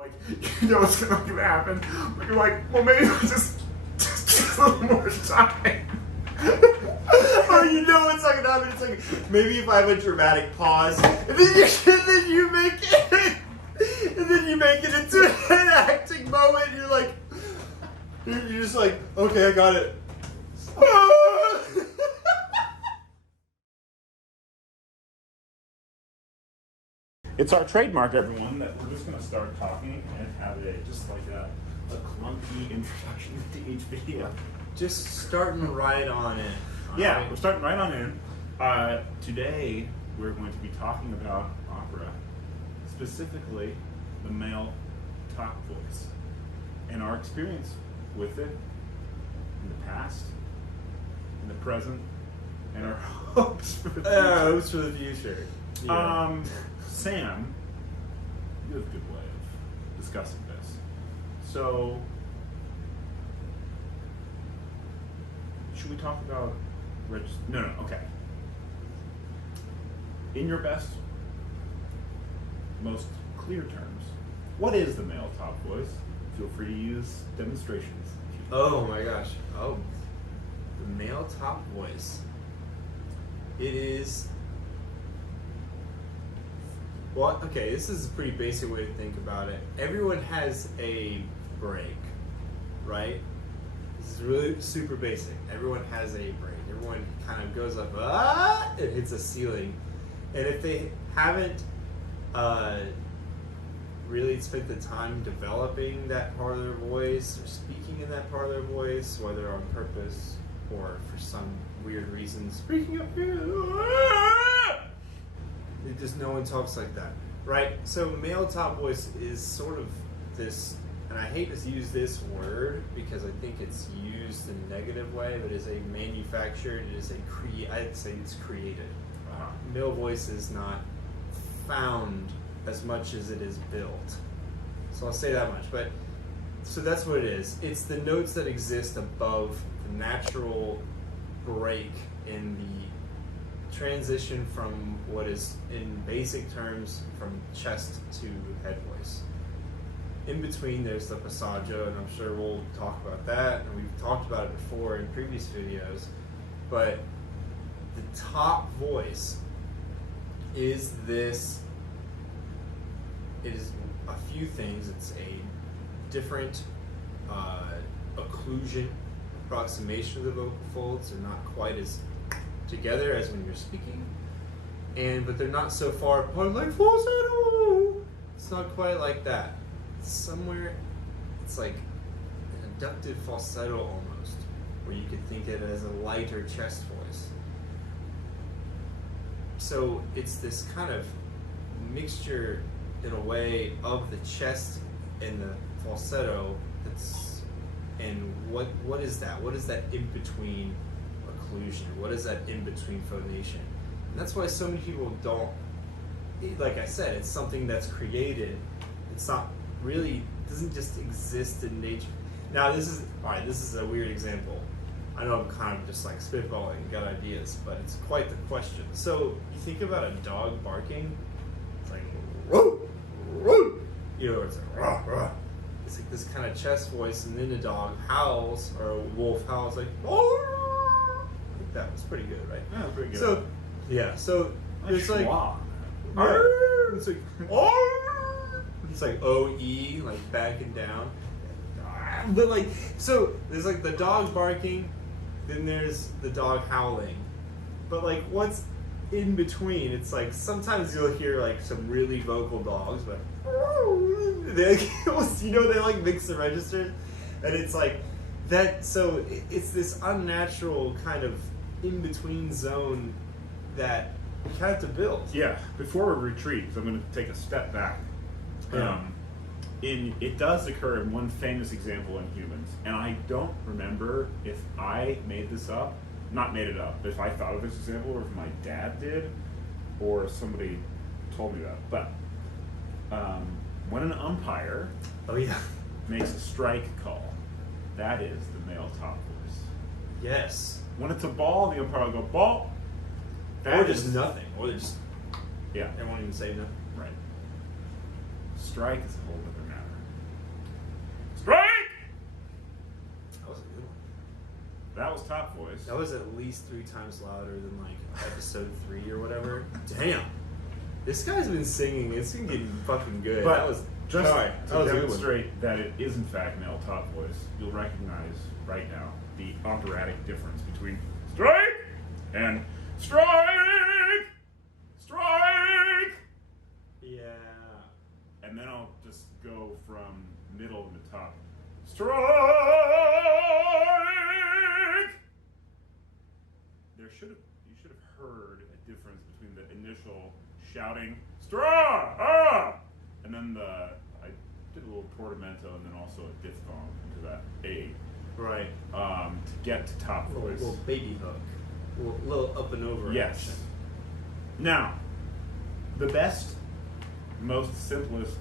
Like, you know what's gonna happen, but you're like, well, maybe I'll just a little more time. Or you know what's not gonna happen. It's like, maybe if I have a dramatic pause, and then you make it into an acting moment, and you're just like, okay, I got it. It's our trademark, everyone, that we're just gonna start talking and have just like a clunky introduction to each video. Just starting right on in. Yeah, we're starting right on in. Today, we're going to be talking about opera, specifically the male top voice, and our experience with it in the past, in the present, and our hopes for the future. Hopes for the future. Yeah. Sam, you have a good way of discussing this. So, should we talk about No, okay. In your best, most clear terms, what is the male top voice? Feel free to use demonstrations. Oh my gosh. Oh, the male top voice. It is. Well, okay, this is a pretty basic way to think about it. Everyone has a break, right? This is really super basic. Everyone has a break. Everyone kind of goes up, it hits a ceiling. And if they haven't really spent the time developing that part of their voice or speaking in that part of their voice, whether on purpose or for some weird reason, speaking up here, just no one talks like that, right? So male top voice is sort of this, and I hate to use this word because I think it's used in a negative way, but it's a manufactured, it is I'd say it's created. Male voice is not found as much as it is built. So I'll say that much, but so that's what it is. It's the notes that exist above the natural break in the transition from what is, in basic terms, from chest to head voice. In between, there's the passaggio, and I'm sure we'll talk about that, and we've talked about it before in previous videos, but the top voice is this, it is a few things. It's a different occlusion, approximation of the vocal folds. They're not quite as together as when you're speaking, but they're not so far apart like falsetto. It's not quite like that. Somewhere, it's like an inductive falsetto almost, where you could think it as a lighter chest voice. So it's this kind of mixture, in a way, of the chest and the falsetto. And what is that? What is that in between occlusion? What is that in between phonation? And that's why so many people don't. Like I said, it's something that's created. It's not really, doesn't just exist in nature. Now this is a weird example. I know I'm kind of just like spitballing, got ideas, but it's quite the question. So you think about a dog barking, it's like, whoa, whoa, you know, it's like, rah, rah. It's like this kind of chest voice, and then the dog howls, or a wolf howls like, oh, like that was pretty good, right? Yeah, pretty good. So, yeah, so it's like, it's like, it's like OE, like backing down. But like, so there's like the dog barking, then there's the dog howling. But like, what's in between? It's like sometimes you'll hear like some really vocal dogs, but they, you know, they like mix the registers, and it's like that. So it's this unnatural kind of in between zone that you kind of have to build. Yeah. Before we retreat, so I'm going to take a step back. Yeah. It does occur in one famous example in humans, and I don't remember if I made this up, not made it up, if I thought of this example, or if my dad did, or somebody told me that. But when an umpire makes a strike call, that is the male top voice. Yes. When it's a ball, the umpire will go, ball. Or just nothing. Or just, yeah. they won't even say nothing. Right. strike is a whole other matter. Strike! That was a good one. That was top voice. That was at least 3 times louder than like episode 3 or whatever. Damn. This guy's been singing. It's been getting fucking good. But that was just sorry, to that was a good one. demonstrate that it is in fact male top voice, you'll recognize right now the operatic difference between strike and strike! Strike! Yeah. And then I'll just go from middle to top. Strike! You should have heard a difference between the initial shouting straw and then I did a little portamento and then also a diphthong into that A. Right. To get to top voice. Little baby hook. Little up and over. Yes. Action. Now, the best, most simplest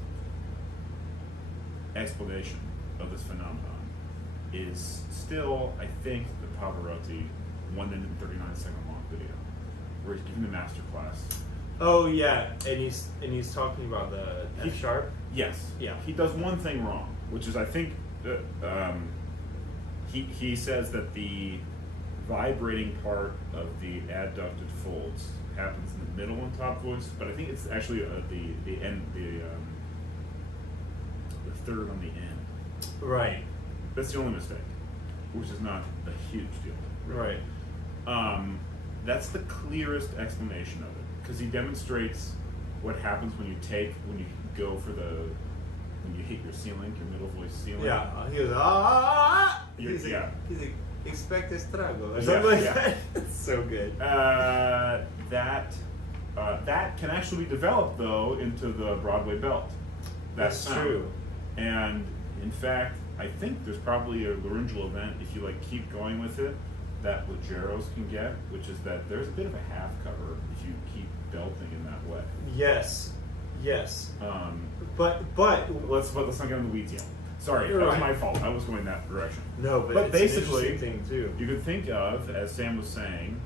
explanation of this phenomenon is still, I think, the Pavarotti 1 minute and 39 second long video, where he's giving the master class. Oh yeah, and he's talking about the F sharp. Yes. Yeah. He does one thing wrong, which is I think he says that the vibrating part of the adducted folds happens in the middle and top voice, but I think it's actually the end, the third on the end. Right. That's the only mistake, which is not a huge deal. Right. That's the clearest explanation of it, because he demonstrates what happens when you go for when you hit your ceiling, your middle voice ceiling. Yeah. He goes He's like expect estrago or something like that. It's so good. That can actually be developed though into the Broadway belt. That's true. And in fact, I think there's probably a laryngeal event if you keep going with it that Legeros can get, which is that there's a bit of a half cover if you keep belting in that way. Yes. But let's not get in the weeds yet. Sorry, that was my fault. I was going that direction. No, but it's basically, an interesting thing too. You could think of, as Sam was saying,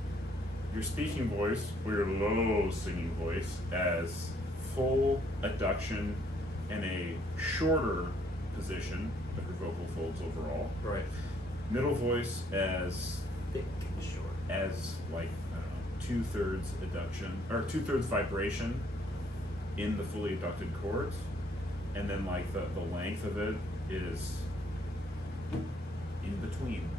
your speaking voice or your low singing voice as full adduction in a shorter position of your vocal folds overall. Right. Middle voice as Thick and short. As 2/3 adduction or 2/3 vibration in the fully adducted chords, and then the length of it is in between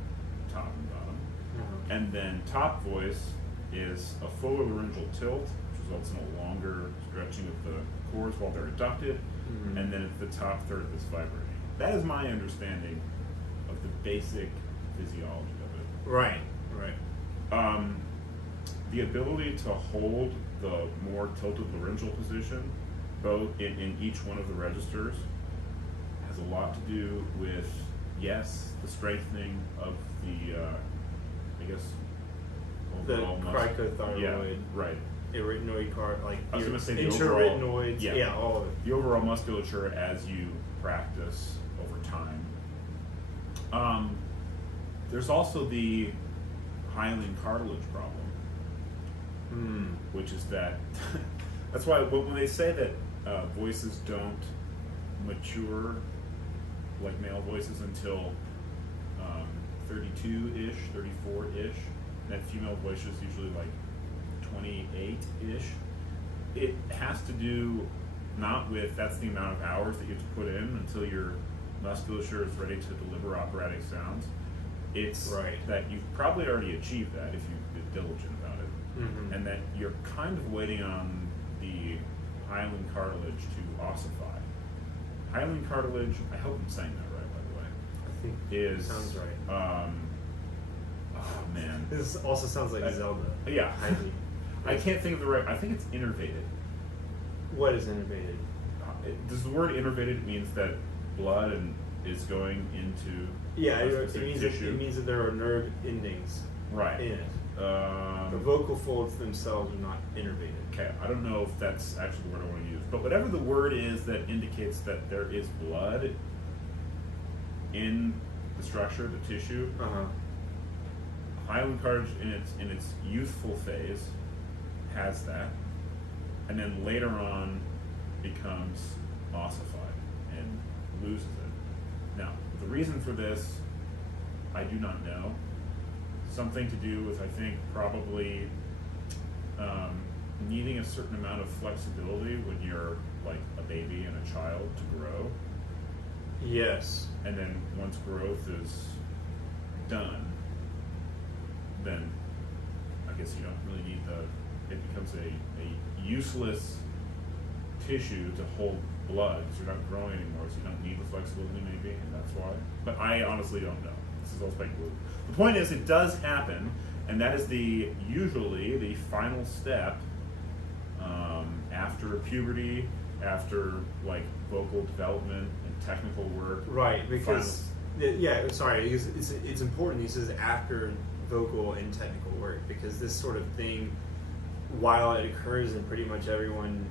top and bottom. Mm-hmm. And then top voice is a fuller laryngeal tilt, which results in a longer stretching of the chords while they're adducted, Mm-hmm. and then it's the top third that's vibrating. That is my understanding of the basic physiology of it. Right. The ability to hold the more tilted laryngeal position, both in each one of the registers, has a lot to do with, yes, the strengthening of the, The overall cricothyroid. Yeah, right. Arytenoid card, I was your going to say the intrarytenoids. overall, Yeah, all of it. the overall musculature as you practice over time. There's also the hyaline cartilage problem, which is that that's why when they say that voices don't mature like male voices until 32-ish, 34-ish, and female voices usually 28-ish. It has to do not with that's the amount of hours that you have to put in until your musculature is ready to deliver operatic sounds. It's that you've probably already achieved that if you've been diligent about it, and that you're kind of waiting on the hyaline cartilage to ossify. Hyaline cartilage, I hope I'm saying that right, by the way. I think sounds right. Oh man, This also sounds like Zelda. Yeah. Highly. I can't think of the right. I think it's innervated. What is innervated? Does the word innervated means that blood is going into it means that there are nerve endings right in it. The vocal folds themselves are not innervated. Okay, I don't know if that's actually the word I want to use, but whatever the word is that indicates that there is blood in the structure, the tissue. Hyaline cartilage in its youthful phase has that, and then later on becomes ossified and loses it. Now, the reason for this, I do not know. Something to do with, I think, probably needing a certain amount of flexibility when you're like a baby and a child to grow. Yes. And then once growth is done, then I guess you don't really need it becomes a useless tissue to hold blood because you're not growing anymore, so you don't need the flexibility maybe, and that's why. But I honestly don't know. This is all speculative. The point is, it does happen, and that is usually the final step after puberty, after like vocal development and technical work. Right, because it's important. He says after vocal and technical work, because this sort of thing, while it occurs in pretty much everyone,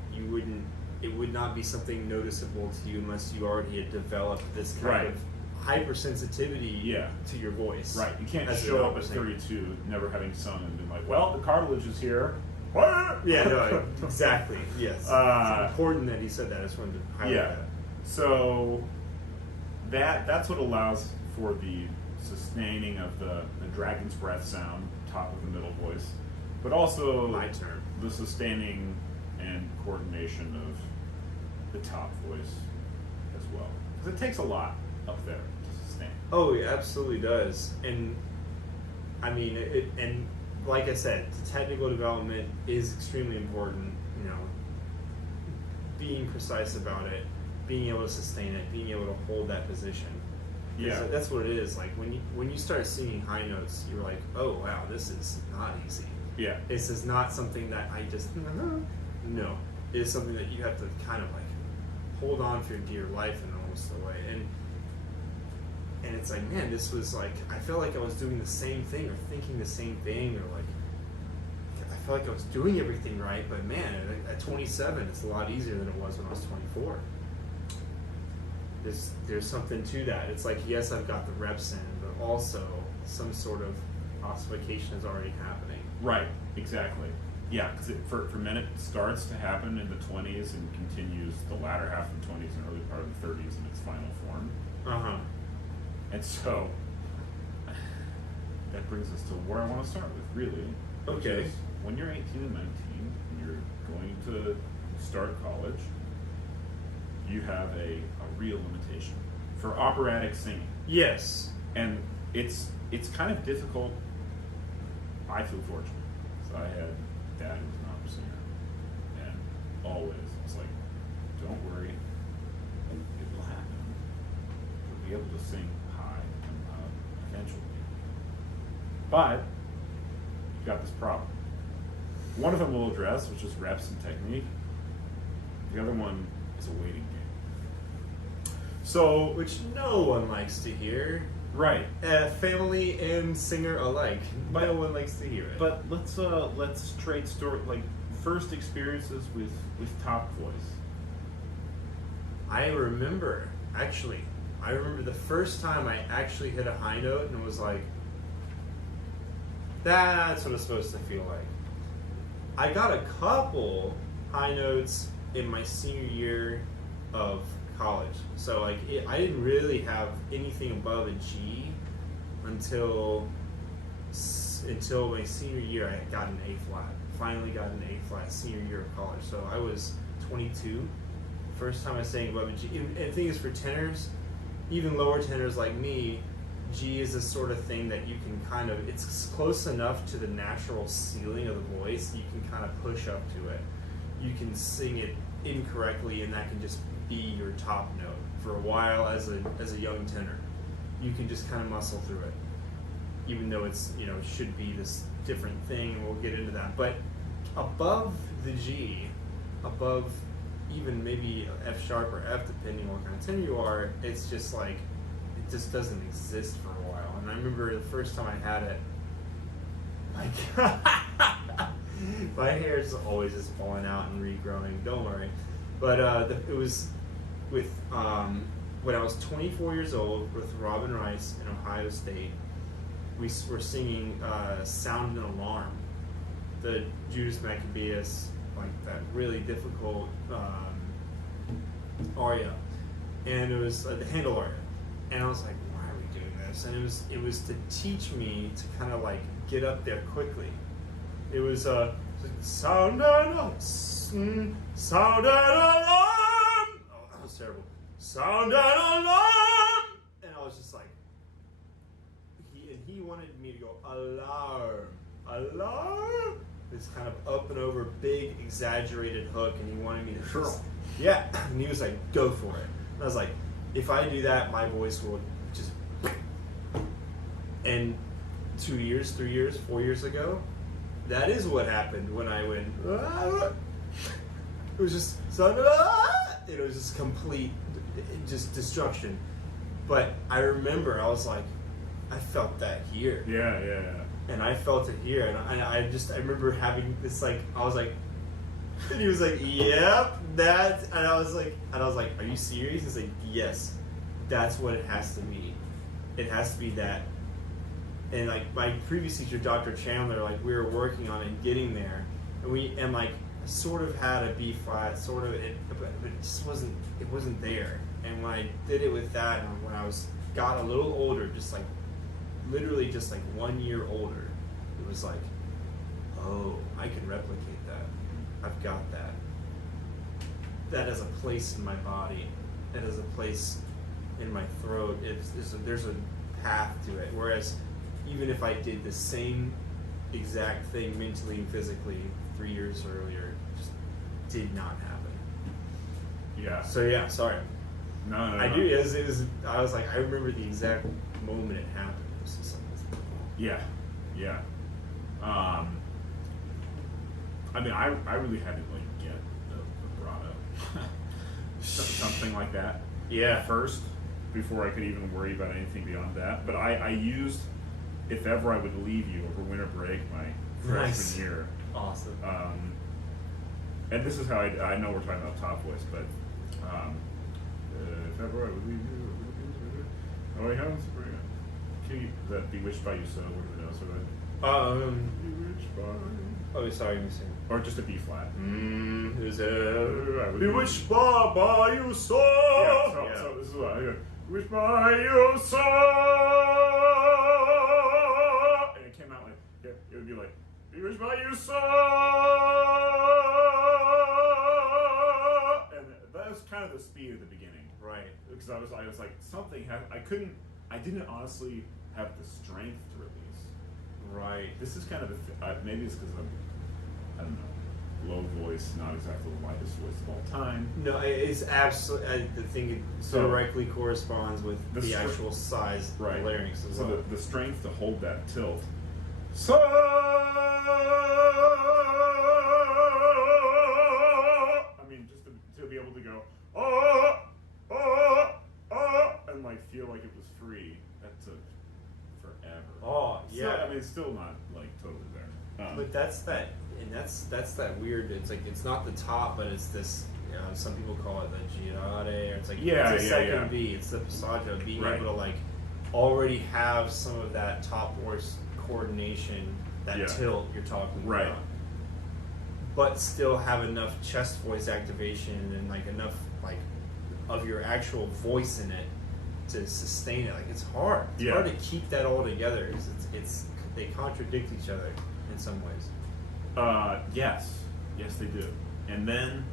it would not be something noticeable to you unless you already had developed this kind of hypersensitivity to your voice. Right, you can't show up at 32 never having sung and been like, well, the cartilage is here. Yeah, no, exactly. Yes, it's important that he said that. I just wanted to highlight that. So that's what allows for the sustaining of the dragon's breath sound, top of the middle voice, but also the sustaining and coordination of the top voice as well, because it takes a lot up there to sustain. Oh, it absolutely does. And I mean, and like I said, the technical development is extremely important. You know, being precise about it, being able to sustain it, being able to hold that position. Yeah, that's what it is. Like when you start singing high notes, you're like, oh wow, this is not easy. Yeah, this is not something that I just no. It is something that you have to kind of like hold on for dear life in almost a way. And it's like, man, this was like, I felt like I was doing the same thing or thinking the same thing, or like, I felt like I was doing everything right, but man, at 27, it's a lot easier than it was when I was 24. There's something to that. It's like, yes, I've got the reps in, but also some sort of ossification is already happening. Right, exactly. Yeah, because for men it starts to happen in the 20s and continues the latter half of the 20s and early part of the 30s in its final form. Uh-huh. And so, that brings us to where I want to start with, really. Okay. When you're 18 and 19, and you're going to start college, you have a real limitation for operatic singing. Yes. And it's kind of difficult. I feel fortunate. So I had a dad who was an opera singer. And always, it's like, don't worry, it will happen. You'll be able to sing eventually. But you've got this problem. One of them we'll address, which is reps and technique. The other one is a waiting game. So, which no one likes to hear. Right. Family and singer alike. No one likes to hear it. But let's trade story, like first experiences with top voice. I remember the first time I actually hit a high note and was like, that's what it's supposed to feel like. I got a couple high notes in my senior year of college. So like I didn't really have anything above a G until my senior year. I got an A flat. Finally got an A flat senior year of college. So I was 22. First time I sang above a G. And the thing is, for tenors, even lower tenors like me, G is this sort of thing that you can kind of, it's close enough to the natural ceiling of the voice, you can kind of push up to it. You can sing it incorrectly, and that can just be your top note for a while as a young tenor. You can just kind of muscle through it, even though it's, should be this different thing, and we'll get into that. But above the G, above even maybe F sharp or F, depending on what kind of tenor you are, it's just like, it just doesn't exist for a while. And I remember the first time I had it, my hair is always just falling out and regrowing, don't worry. But it was with, when I was 24 years old with Robin Rice in Ohio State, we were singing Sound and Alarm, the Judas Maccabeus, like that really difficult Aria, and it was the handle Aria, and I was like, why are we doing this? And it was to teach me to kind of like get up there quickly. It was sound an alarm. Oh, that was terrible. Sound an alarm, and I was just like, he wanted me to go alarm, alarm. This kind of up and over, big, exaggerated hook, and he wanted me to yeah. And he was like, go for it. And I was like, if I do that, my voice will just. And 2 years, 3 years, 4 years ago, that is what happened when I went. It was just it was just complete, just destruction. But I remember I was like, I felt that here. Yeah. And I felt it here, and I remember having this like, I was like, and he was like, yep, that, and I was like, are you serious? He's like, yes, that's what it has to be. It has to be that. And like my previous teacher, Dr. Chandler, like we were working on it and getting there, and like sort of had a B flat, sort of, but it just wasn't there. And when I did it with that, and when I got a little older, just like literally just like 1 year older, it was like, oh, I can replicate that. I've got that. That has a place in my body. That has a place in my throat. There's a path to it. Whereas even if I did the same exact thing mentally and physically 3 years earlier, it just did not happen. Yeah. So yeah, sorry. No. I do. It was. I was like, I remember the exact moment it happened. It was just like, Yeah. I mean, I really had to like get the vibrato, something like that. yeah. First, before I could even worry about anything beyond that. But I used "If Ever I Would Leave You" over winter break my freshman Nice. year. Awesome. And this is how I know we're talking about top voice, but if ever I would leave you, oh, I have that "Bewitched by You" so whatever else bewitched by. Oh, sorry, you sing. Or just a B flat. Who's Bewitched by you so. Yeah, so this is what I go. Bewitched by you so. And it came out like, it would be like, bewitched by you so. And that was kind of the speed at the beginning. Right. Because I was like, something I didn't honestly have the strength to release. Right. This is kind of maybe it's because I don't know, low voice, not exactly the lightest voice of all time. No, it's absolutely. The thing directly corresponds with the actual size of the larynx as well. So the strength to hold that tilt. So I mean, just to be able to go and like feel like it was free. That took forever. Oh yeah. So, I mean, it's still not like totally there. But that's that weird. It's like it's not the top, but it's this. You know, some people call it the girare, or it's like it's a second B. It's the passaggio, being able to like already have some of that top voice coordination, that tilt you're talking about, but still have enough chest voice activation and like enough like of your actual voice in it to sustain it. Like it's hard. It's hard to keep that all together. It's they contradict each other in some ways. Yes, they do. And then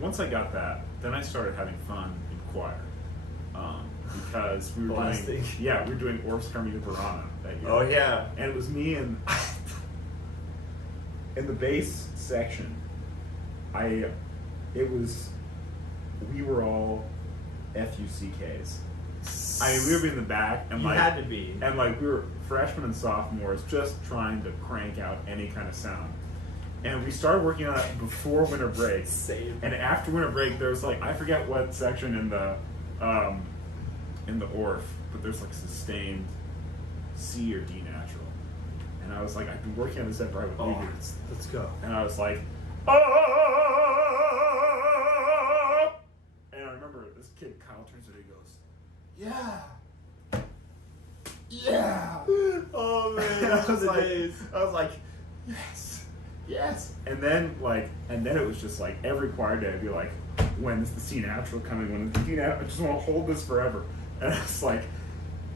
once I got that, then I started having fun in choir because we were doing Orff's Carmina Burana that year. Oh yeah, and it was me and in the bass section. We were all FUCKs. I mean, we would be in the back, and had to be, and like we were freshmen and sophomores, just trying to crank out any kind of sound. And we started working on it before winter break. Same. And after winter break, there was like, I forget what section in the Orff, but there's like sustained C or D natural. And I was like, I've been working on this ever I would leave you. Let's go. And I was like, and I remember this kid, Kyle, turns to me and goes, yeah. Oh man, I was like, yes. yes. And then it was just like every choir day I'd be like, when is the C natural coming? When is the D natural? I just want to hold this forever. And it's like,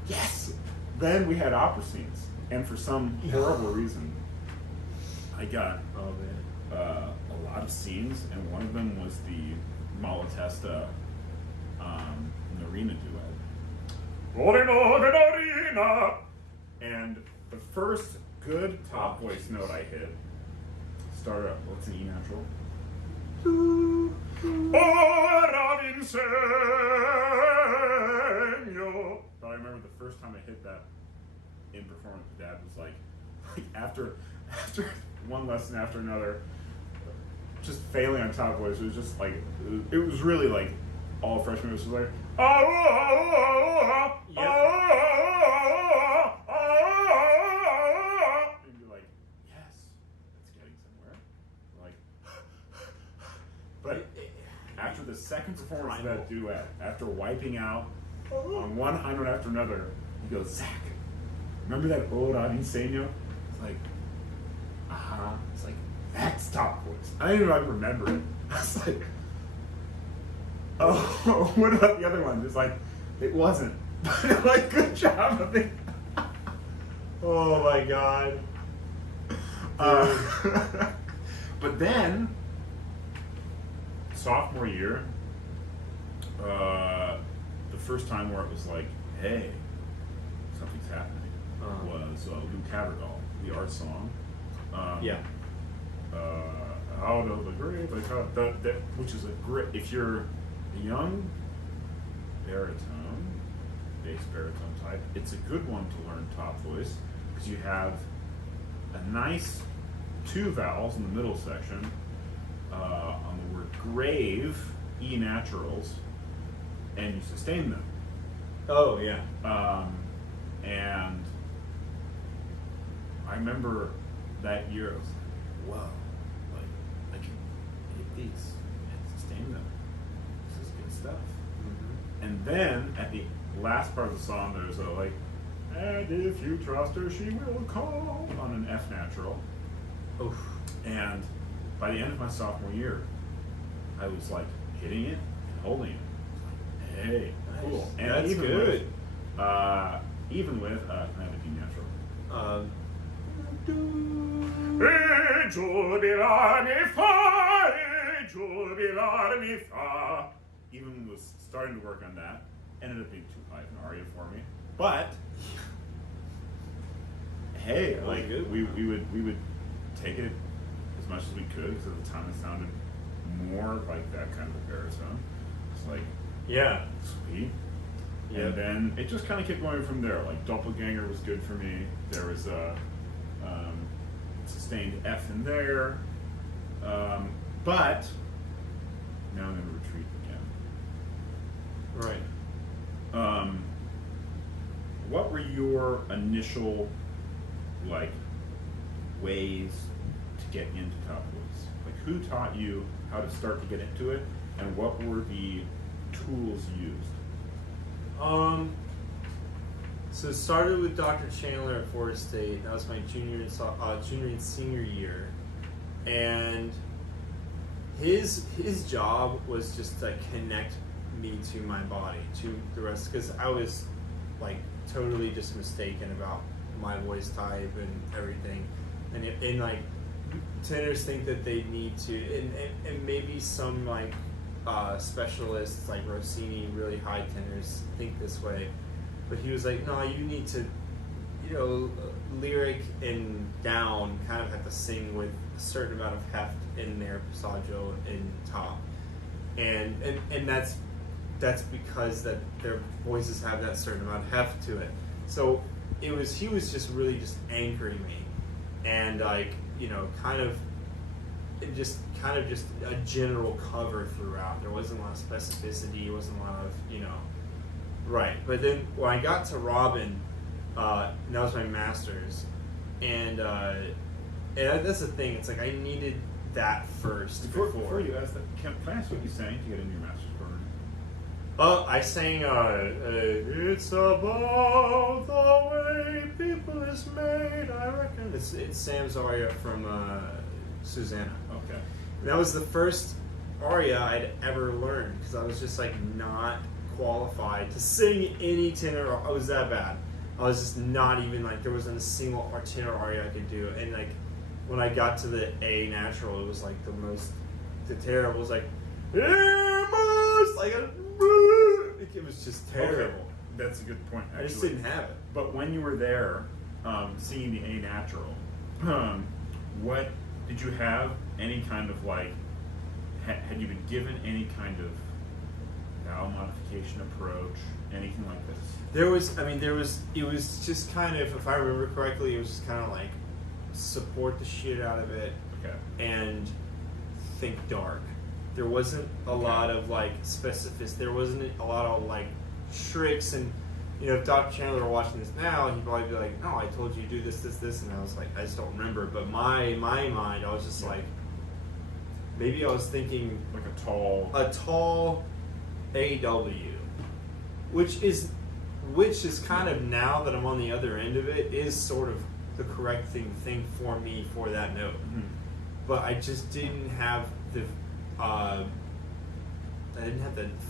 yes. Then we had opera scenes, and for some horrible reason, I got a lot of scenes, and one of them was the Malatesta Narina duet. And the first good top voice note I hit started up. What's an E natural? But I remember the first time I hit that in performance, Dad was like after one lesson after another, just failing on top voice. It was just like it was really like all freshmen was like and you're like, yes, that's getting somewhere. Like, but after the second performance of that duet, after wiping out on one high note after another, he goes, Zack, remember that ora d'insegno? It's like, It's like, that's top voice. I didn't even remember it. I was like, oh, what about the other one? It's like, it wasn't. Like, good job of it. Oh my god. But then, sophomore year, the first time where it was like, hey, something's happening, was Luke Havergal, the art song. Out of the grave, which is a great, if you're a young baritone, bass baritone type, it's a good one to learn top voice, because you have a nice 2 vowels in the middle section, on the word grave, E naturals, and you sustain them. Oh, yeah. And I remember that year, I was like, whoa, like, I can hit these and sustain them. This is good stuff. Mm-hmm. And then, at the last part of the song, there's a, like, and if you trust her, she will call, on an F natural. Oof. And by the end of my sophomore year, I was, like, hitting it and holding it. Hey, nice. Cool. And that's even good. Even with, can I have a D natural? Even was starting to work on that. Ended up being too high of an aria for me. But, hey, like, we would take it as much as we could, because at the time it sounded more like that kind of a baritone. It's like, yeah, sweet. Yep. And then it just kind of kept going from there. Like, Doppelganger was good for me. There was a sustained F in there. But now I'm going to retreat again. Right. What were your initial, like, ways to get into top voice? Like, who taught you how to start to get into it, and what were the tools used? So it started with Dr. Chandler at Forest State. That was my junior and senior year, and his job was just to connect me to my body, to the rest, because I was like totally just mistaken about my voice type and everything, and like tenors think that they need to, and maybe some like specialists like Rossini, really high tenors, think this way, but he was like, no, you need to, lyric and down kind of have to sing with a certain amount of heft in their passaggio and top, and that's because that their voices have that certain amount of heft to it. So he was just really just anchoring me, and like just a general cover throughout. There wasn't a lot of specificity. It wasn't a lot of right. But then when I got to Robin, that was my master's, and that's the thing. It's like I needed that first before you ask that. Can I ask what you sang to get into your master's program? I sang "It's About the Way People Is Made." I reckon it's Sam's aria from Susanna. Okay. And that was the first aria I'd ever learned because I was just like not qualified to sing any tenor. I was that bad. I was just not even like there wasn't a single tenor aria I could do. And like when I got to the A natural, it was like the terrible was like like it was just terrible. Okay. That's a good point. Actually. I just didn't have it. But when you were there, singing the A natural, what did you have any kind of like? Had you been given any kind of vowel modification approach, anything like this? There was. It was just kind of, if I remember correctly, it was just kind of like support the shit out of it, Okay. and think dark. There wasn't a lot of like specificity. There wasn't a lot of like tricks, and you know, if Dr. Chandler were watching this now, he'd probably be like, "No, I told you to do this, this, this," and I was like, I just don't remember. But my mind, I was just like, maybe I was thinking Like a tall AW, which is kind of, now that I'm on the other end of it, is sort of the correct thing for me for that note. Mm-hmm. But I just didn't have the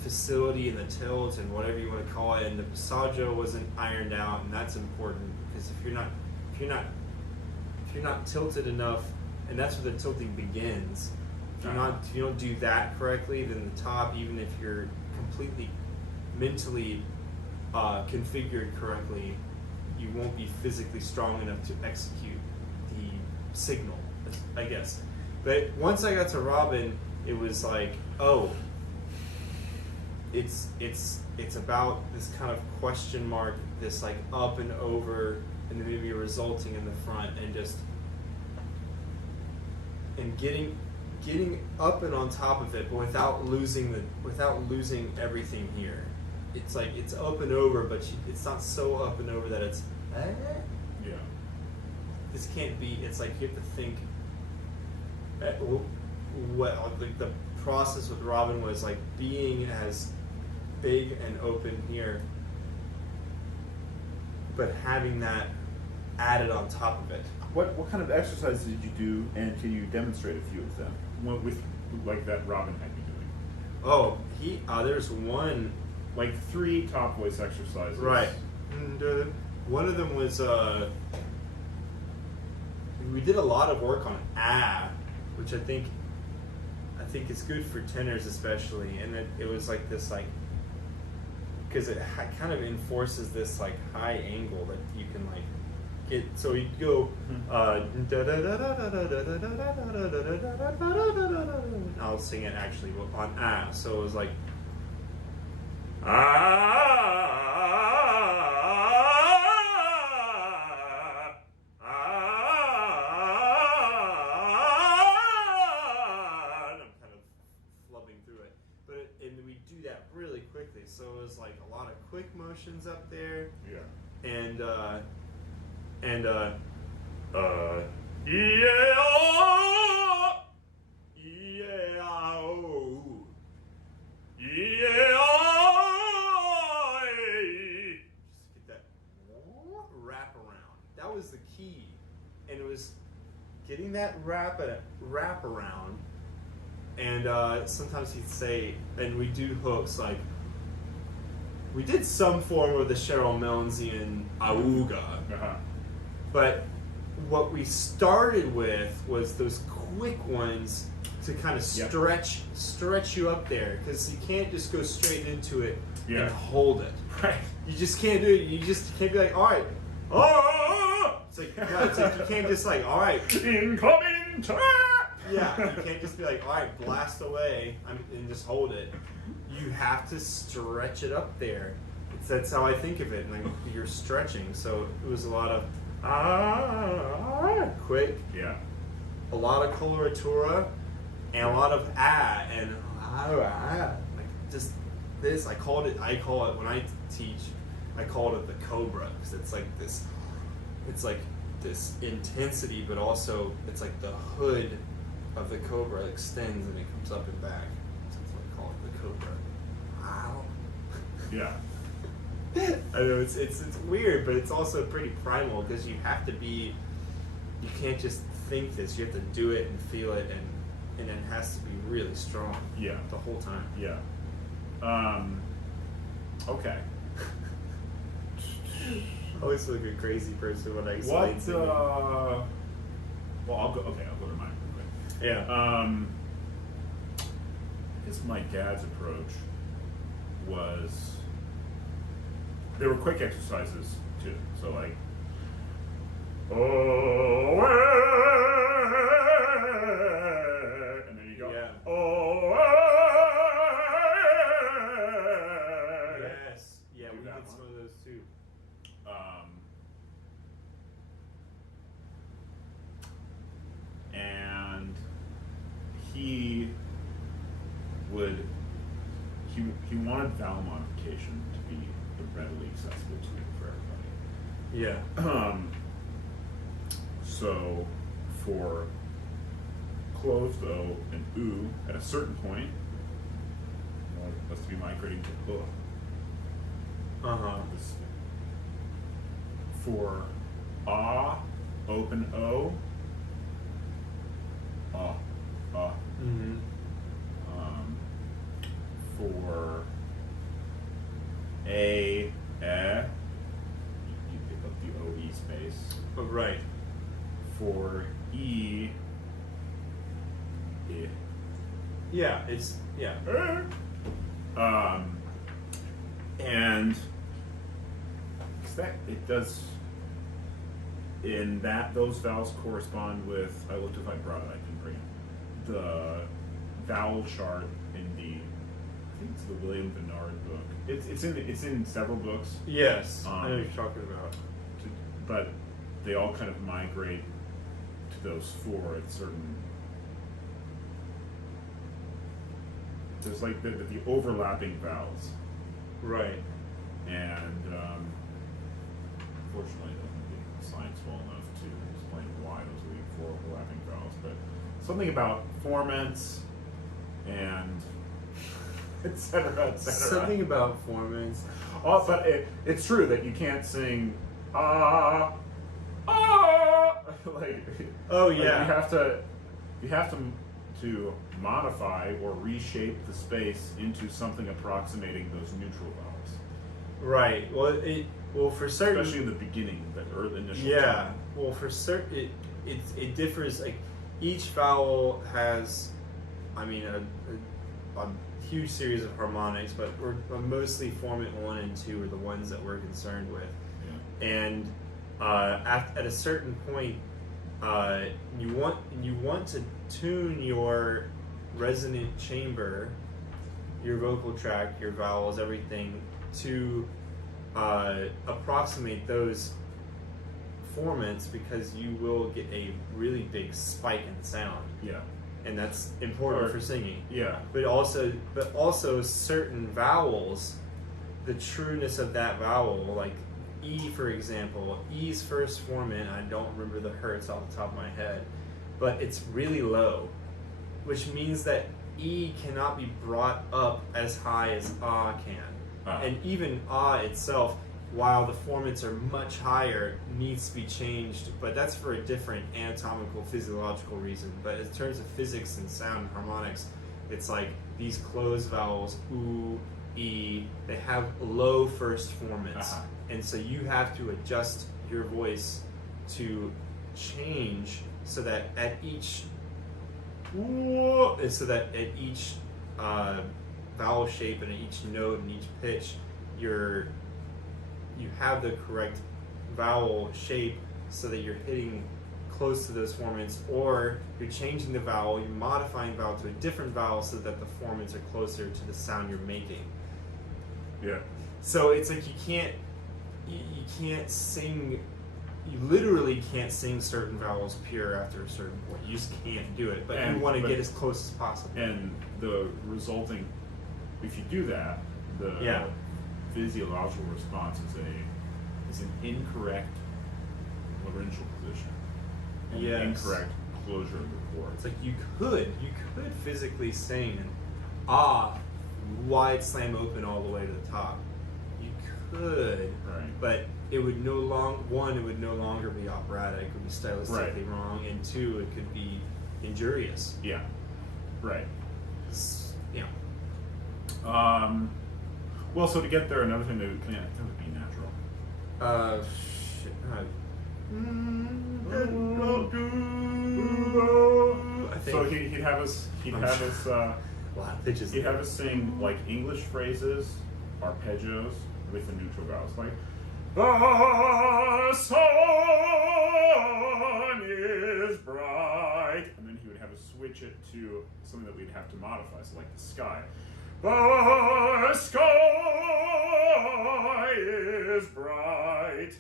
facility and the tilt and whatever you want to call it, and the passaggio wasn't ironed out, and that's important because if you're not tilted enough, and that's where the tilting begins. If you don't do that correctly, then the top, even if you're completely mentally configured correctly, you won't be physically strong enough to execute the signal, I guess. But once I got to Robin, it was like, oh, it's about this kind of question mark, this like up and over, and then maybe resulting in the front, and just getting up and on top of it, but without losing everything here. It's like it's up and over, but it's not so up and over that it's. Yeah. This can't be. It's like you have to think. What like the process with Robin was like being as big and open here, but having that added on top of it. What kind of exercises did you do, and can you demonstrate a few of them? With like that Robin had me doing. Oh, there's one. Like 3 top voice exercises. Right. And, one of them was we did a lot of work on which I think is good for tenors especially, and it was like this like because it kind of enforces this like high angle that you can like get. So you go I'll sing it actually on so it was like quickly, so it was like a lot of quick motions up there. Yeah. And just get that wrap around. That was the key, and it was getting that wrap around. And sometimes he'd say, and we do hooks like. We did some form of the Cheryl Mellensian auga, but what we started with was those quick ones to kind of stretch you up there, because you can't just go straight into it and hold it. Right. You just can't do it. You just can't be like, all right, it's like, no, it's like you can't just like, all right, incoming trap. Yeah, you can't just be like, all right, blast away and just hold it. You have to stretch it up there. That's how I think of it. And like you're stretching, so it was a lot of quick, a lot of coloratura, and a lot of and like just this. I call it when I teach, I call it the cobra, because it's like this. It's like this intensity, but also it's like the hood of the cobra extends and it comes up and back. That's what I call it, the cobra. Wow. Yeah. I know it's weird, but it's also pretty primal, because you have to be. You can't just think this. You have to do it and feel it, and it has to be really strong. Yeah. The whole time. Yeah. Okay. I always look like a crazy person when I explain What? singing. Well, I'll go. Okay, I'll go to mine real quick. Yeah. I guess my dad's approach was there were quick exercises too. So like, oh, and then you go, Yeah. oh, Yes. Yeah, Do we that did some one. of those too. And he would he wanted vowel modification to be readily accessible to for everybody. Yeah. So for closed O and oo, at a certain point, I want us to be migrating to this. For ah, open O, Mm-hmm. For a, you pick up the OE space. Oh, right. For E, eh. Yeah, it's yeah. And that it does in that those vowels correspond with I looked if I brought it, I didn't bring it. The vowel chart in the I think it's the William Bernard book. It's in several books. Yes, I know what you're talking about. But they all kind of migrate to those four at certain. There's like the overlapping vowels, Right. and unfortunately, I don't think the science well enough to explain why those are the four overlapping vowels. But something about formants and etc. Something about formants. Oh, but it's true that you can't sing like Oh, like yeah. you have to modify or reshape the space into something approximating those neutral vowels, Right. Well, for certain. especially in the beginning, the initial. Yeah. time. Well, for certain, it differs. Like each vowel has, I mean, a huge series of harmonics, but we're mostly formant 1 and 2 are the ones that we're concerned with. Yeah. And at a certain point, you want to tune your resonant chamber, your vocal tract, your vowels, everything to approximate those formants, because you will get a really big spike in sound, Yeah. and that's important Or- for singing. Yeah. But also certain vowels, the trueness of that vowel, like E, for example, E's first formant, I don't remember the hertz off the top of my head, but it's really low, which means that E cannot be brought up as high as Ah can. And even Ah itself, while the formants are much higher, needs to be changed, but that's for a different anatomical, physiological reason. But in terms of physics and sound and harmonics, it's like these closed vowels, oo, e, they have low first formants. And so you have to adjust your voice to change so that at each vowel shape and at each note and each pitch, you have the correct vowel shape so that you're hitting close to those formants, or you're changing the vowel, you're modifying the vowel to a different vowel so that the formants are closer to the sound you're making. Yeah. So it's like you can't sing, you literally can't sing certain vowels pure after a certain point. You just can't do it, but you want to get as close as possible. And the resulting, if you do that, the physiological response is an incorrect laryngeal position. And an incorrect closure of the chord. It's like you could physically sing an ah wide slam open all the way to the top. You could, Right. but it would no longer be operatic, it would be stylistically wrong, and two, it could be injurious. Yeah. Right. Yeah. Well, so to get there, another thing that would be natural. Shit. I think. So he'd have us. He'd have us. Pitches. He'd have us sing like English phrases, arpeggios with the neutral vowels, like the sun is bright, and then he would have us switch it to something that we'd have to modify, so like the sky. The sky is bright.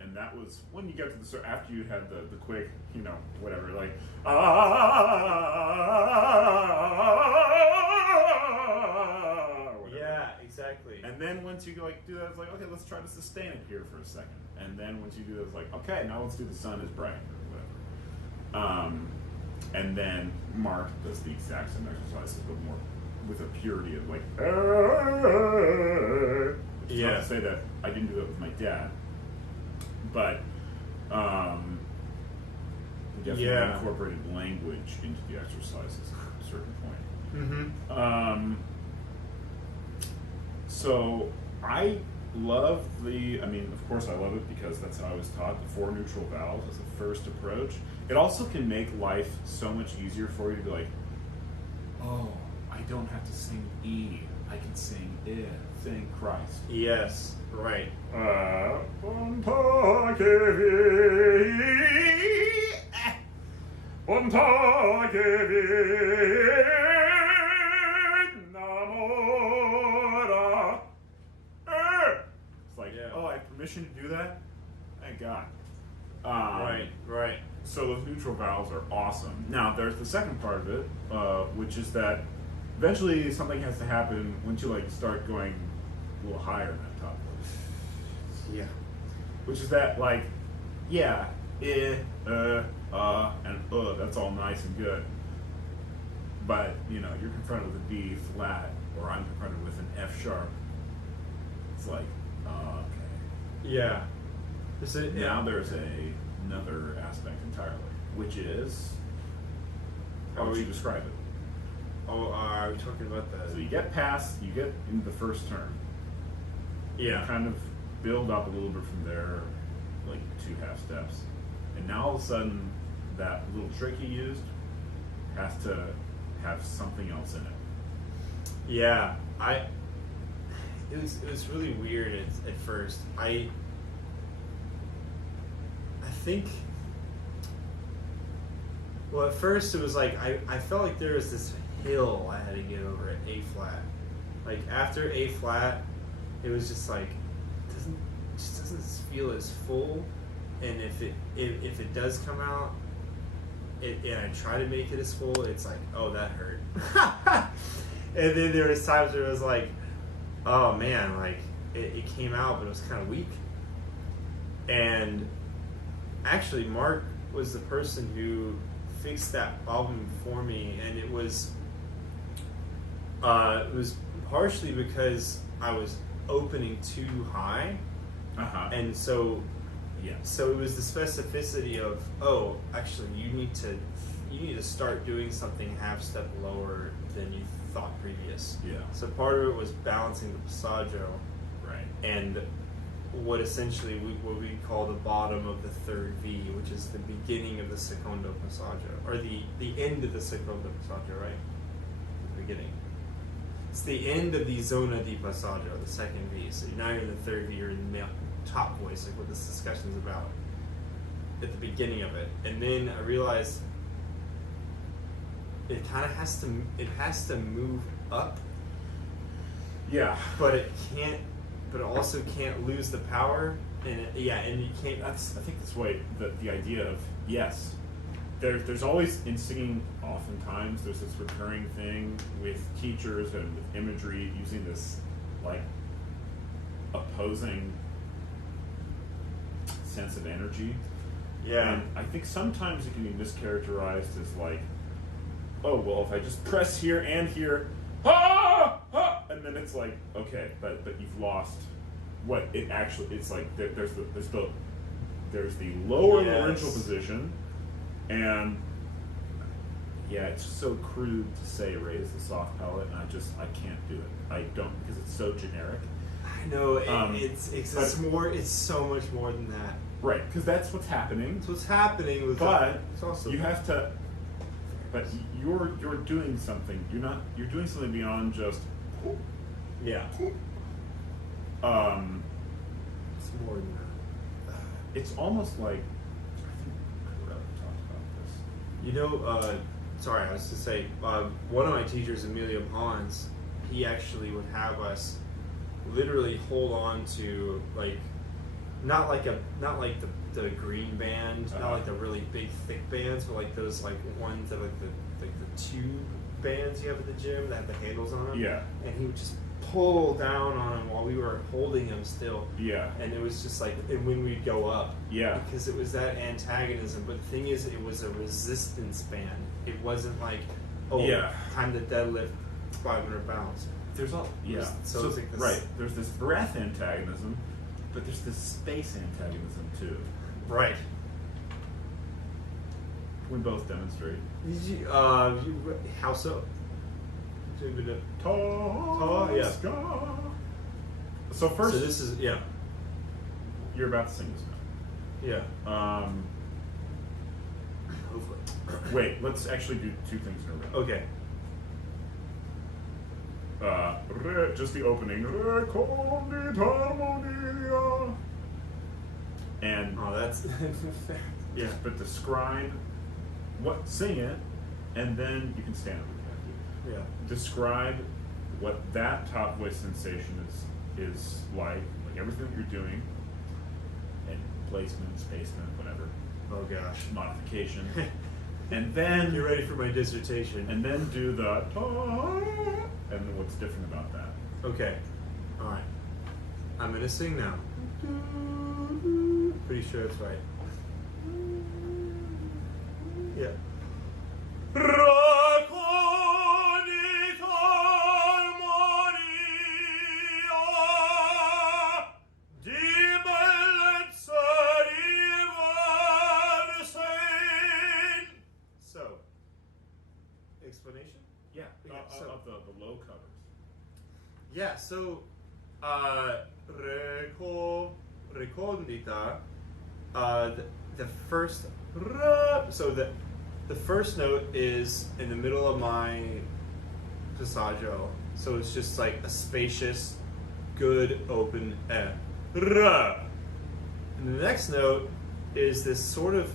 And that was when you get to the after you had the quick, whatever, like whatever. Yeah, exactly. And then once you do that, it's like, okay, let's try to sustain it here for a second. And then once you do that, it's like, okay, now let's do the sun is bright or whatever. And then Mark does the exact same exercises, but more with a purity of like, which is not to say that I didn't do that with my dad, but we definitely incorporated language into the exercises at a certain point. Mm-hmm. So I love of course I love it because that's how I was taught, the 4 neutral vowels as a first approach. It also can make life so much easier for you to be like, oh, I don't have to sing E, I can sing I, thank Christ. Yes, right. It's like, oh, I have permission to do that? Thank God. Right. So those neutral vowels are awesome. Now, there's the second part of it, which is that eventually something has to happen once you start going a little higher in that top voice. Yeah. Which is that and that's all nice and good. But, you're confronted with a D flat, or I'm confronted with an F sharp. It's like, okay. Yeah. Now there's another aspect entirely, which is, how would you describe it? Are we talking about the... So you get into the first term. Yeah. You kind of build up a little bit from there, like 2 half steps. And now all of a sudden, that little trick you used has to have something else in it. Yeah. It was really weird at first. I think... Well, at first it was like, I felt like there was this hill I had to get over at A flat. Like after A flat, it was just like, it just doesn't feel as full. And if it does come out, and I try to make it as full, it's like, oh, that hurt. And then there was times where it was like, oh man, like it came out, but it was kind of weak. And actually, Mark was the person who fixed that problem for me, and it was partially because I was opening too high, and so it was the specificity of, oh, actually you need to start doing something half step lower than you thought previous. Yeah. So part of it was balancing the passaggio, right, and what essentially what we call the bottom of the third V, which is the beginning of the secondo passaggio, or the end of the secondo passaggio, right? The beginning. It's the end of the zona di passaggio, the second V. So now you're in the third V, you're in the top voice, like what this discussion is about, at the beginning of it. And then I realized it kind of has to move up. Yeah. But it can't. But it also can't lose the power, and and you can't. I think that's why the idea of there's always in singing. Oftentimes, there's this recurring thing with teachers and with imagery using this opposing sense of energy. Yeah. And I think sometimes it can be mischaracterized as oh well, if I just press here and here. And then it's like, okay, but you've lost what it actually, it's like there's the lower Yes. laryngeal position, and yeah, it's so crude to say raise the soft palate, and I can't do it. I don't, because it's so generic. I know it's but- more. It's so much more than that. Right, because that's what's happening. That's what's happening with. But it's also you have to. But you're doing something. You're doing something beyond just. yeah. Um, It's more than that. it's almost like. I think Carell talked about this. You know, sorry, I was to say, one of my teachers, Emilio Pons, he actually would have us literally hold on to like, not like the green band, not like the really big thick bands, but like those like ones that like the tube bands you have at the gym that have the handles on them. Yeah. And he would just pull down on them while we were holding them still. Yeah. And it was just like, and when we'd go up, Yeah. because it was that antagonism. But the thing is, it was a resistance band. It wasn't like, oh, Yeah. time to deadlift 500 pounds. There's all yeah. So it's like this- right. There's this breath antagonism, but there's this space antagonism too. Right. We both demonstrate. How so? Yeah. So first, So this is yeah. you're about to sing this Yeah. now. Hopefully. Wait. Let's actually do two things in a row. Okay. Just the opening. And Oh, that's yeah, but describe sing it, and then you can stand up if you have yeah. to. Describe what that top voice sensation is like everything that you're doing, and placement, spacement, whatever, Oh gosh. modification, and then You're ready for my dissertation. and then do the and then what's different about that. Okay. All right. I'm gonna sing now. Pretty sure it's right. Yeah. So, explanation? Yeah, Yeah, so- of the low covers. Yeah, so recondita, the first so the first note is in the middle of my passaggio, so it's just like a spacious, good open ra. And the next note is this sort of,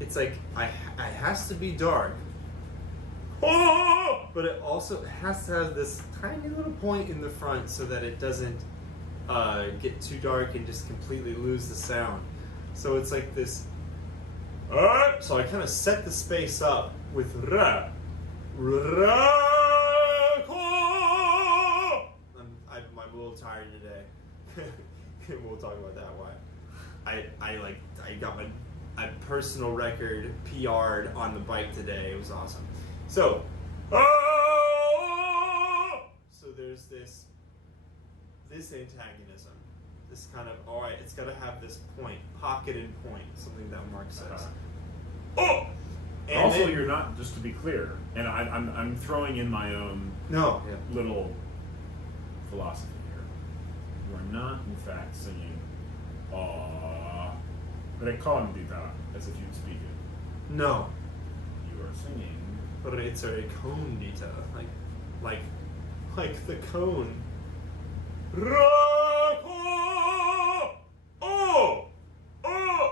it's like it has to be dark. But it also has to have this tiny little point in the front so that it doesn't get too dark and just completely lose the sound. So it's like this. So I kind of set the space up with ra. I'm a little tired today. We'll talk about that. Why? I got my personal record PR'd on the bike today. It was awesome. So, so there's this antagonism, this kind of, all right, it's got to have this point, pocketed point, something that Mark says. Uh-huh. And Also, then- you're not, just to be clear, and I'm throwing in my own no, little philosophy here. You are not, in fact, singing recondita as if you'd speak it. no, You are singing but it's a recondita, like the cone.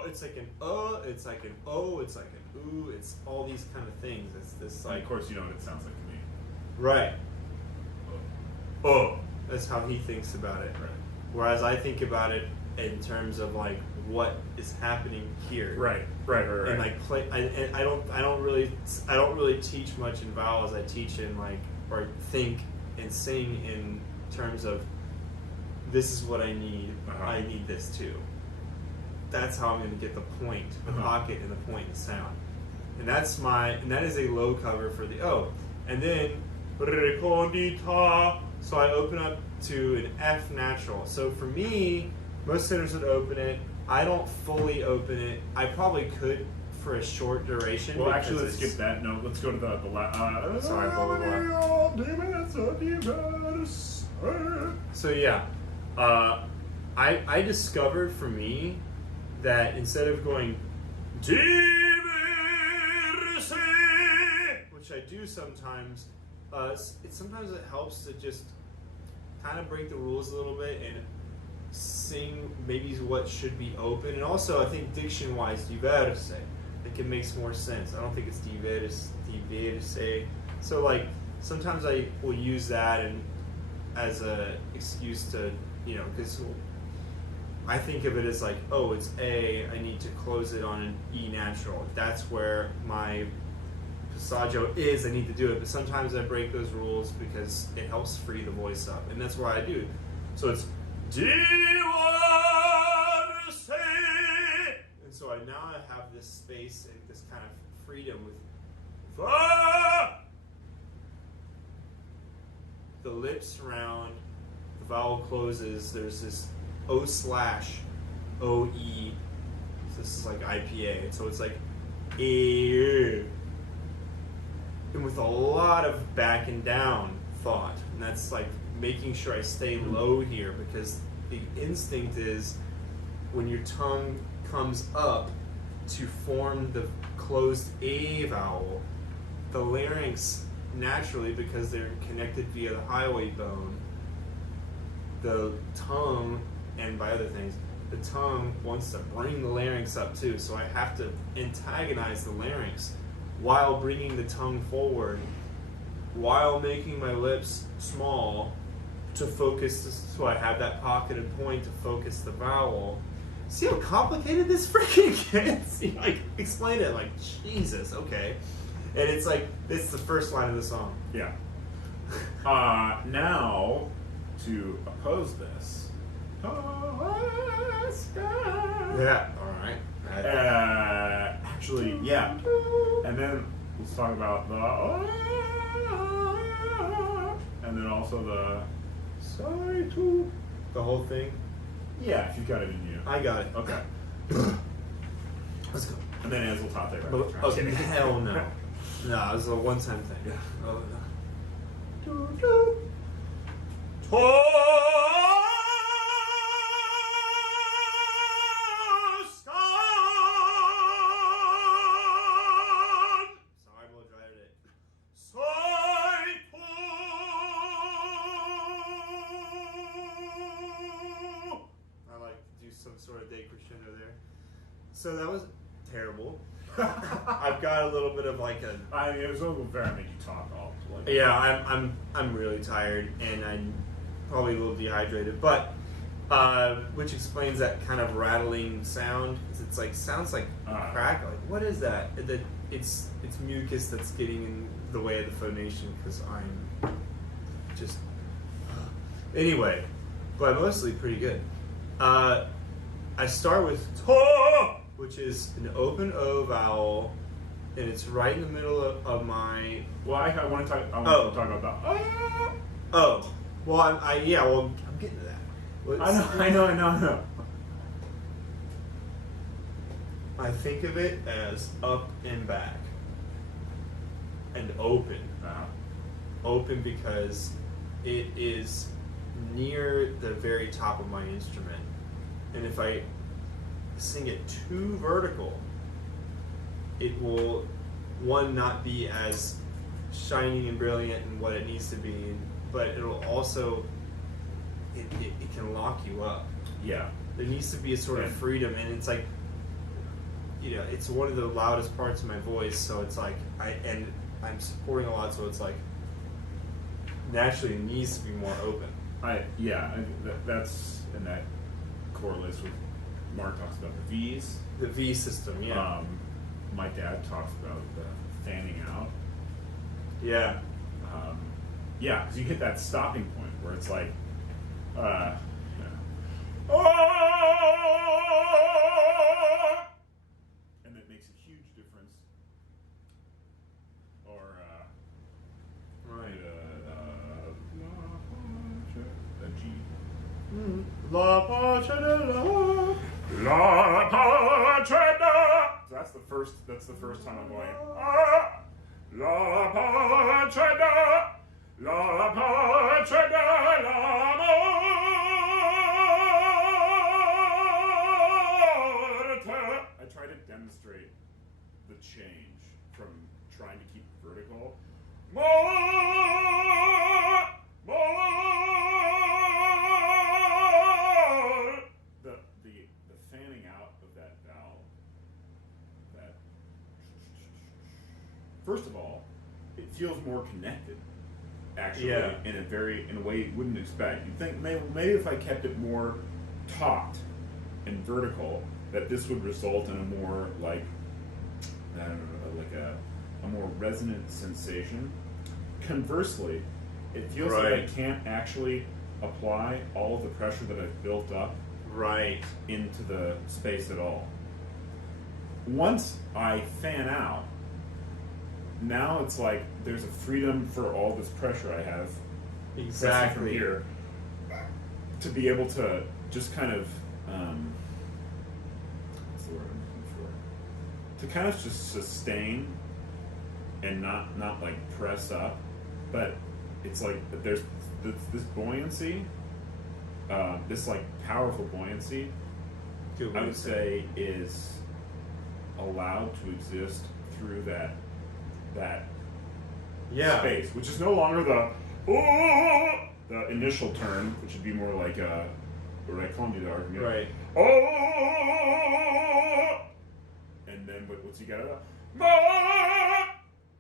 It's like an it's like an o, it's like an ooh, it's all these kind of things. It's this and like of course you know what it sounds like to me. right. Oh. That's how he thinks about it. Right. Whereas I think about it in terms of like what is happening here. Right. And like play. I don't really teach much in vowels. I teach in like, or think and sing in terms of this is what I need. Uh-huh. I need this too. That's how I'm going to get the point, the Uh-huh. pocket, and the point, the sound. And that is a low cover for the O. And then recondita. So I open up to an F natural. So for me, most singers would open it. I don't fully open it. I probably could for a short duration. Well, actually, let's skip that. No, let's go to the Sorry, blah, blah, blah. So yeah, I discovered for me that instead of going which I do sometimes, sometimes it helps to just kind of break the rules a little bit and sing maybe what should be open. And also, I think diction-wise, diverse, I think it makes more sense. I don't think it's diverse. So like sometimes I will use that and as a excuse to, because I think of it as like, oh, it's A, I need to close it on an E natural. That's where my passaggio is, I need to do it. But sometimes I break those rules because it helps free the voice up. And that's why I do. So it's diverse. And so now I have this space and this kind of freedom with the lips round, the vowel closes, there's this O/OE. So this is like IPA. So it's like A. And with a lot of back and down thought. And that's like making sure I stay low here, because the instinct is when your tongue comes up to form the closed A vowel, the larynx naturally, because they're connected via the highway bone, the tongue, and by other things, the tongue wants to bring the larynx up too. So I have to antagonize the larynx while bringing the tongue forward, while making my lips small to focus, so I have that pocketed point to focus the vowel. See how complicated this freaking gets? Like, explain it like, Jesus, okay. And it's like, it's the first line of the song. Yeah. Now, to oppose this. Yeah, alright. Actually, yeah. And then let's talk about the. And then also the. Side to. The whole thing? Yeah, if you've got it in you. I got it. Okay. Let's go. And then Exultate, right? Okay, hell no. No, it was a one-time thing. Yeah. Oh, no. Sorry, blow dried it. I like to do some sort of decrescendo there. So that was terrible. I've got a little bit of like a. I mean, it was a little very make you talk all. Like, Yeah, I'm really tired and I'm probably a little dehydrated, but which explains that kind of rattling sound. It's like sounds like crack. Like what is that? It's mucus that's getting in the way of the phonation because I'm just anyway. But mostly pretty good. I start with to, which is an open O vowel, and it's right in the middle of my. Well, I want to talk. I want to talk about that. Oh, well, I'm getting to that. I know. I think of it as up and back, and open. Open because it is near the very top of my instrument, and if I sing it too vertical, it will not be as shining and brilliant and what it needs to be, but it'll also it can lock you up. Yeah, there needs to be a sort of freedom, and it's like it's one of the loudest parts of my voice, so it's like I'm supporting a lot, so it's like naturally it needs to be more open. That's and that correlates with Mark talks about the V's. The V system, yeah. My dad talks about the fanning out. Yeah. Yeah, because you hit that stopping point where it's like, and it makes a huge difference. Or, right. pace de la. La pace da. So that's the first time I'm going. Ah, la pace da. La pace da la morte. I try to demonstrate the change from trying to keep vertical. The fanning out of that vowel. That first of all, it feels more connected. Actually, Yeah. in a way you wouldn't expect. You'd think maybe if I kept it more taut and vertical, that this would result in a more like I don't know, like a more resonant sensation. Conversely, it feels like I can't actually apply all of the pressure that I've built up Right. into the space at all. Once I fan out, now it's like there's a freedom for all this pressure I have pressing Exactly. from here to be able to just kind of what's the word I'm looking for? To kind of just sustain and not like press up, but it's like there's this buoyancy, this like powerful buoyancy. Good I way would to say say is allowed to exist through that Yeah. space, which is no longer the initial turn, which would be more like a reconduit argument. Right. And then what's he got?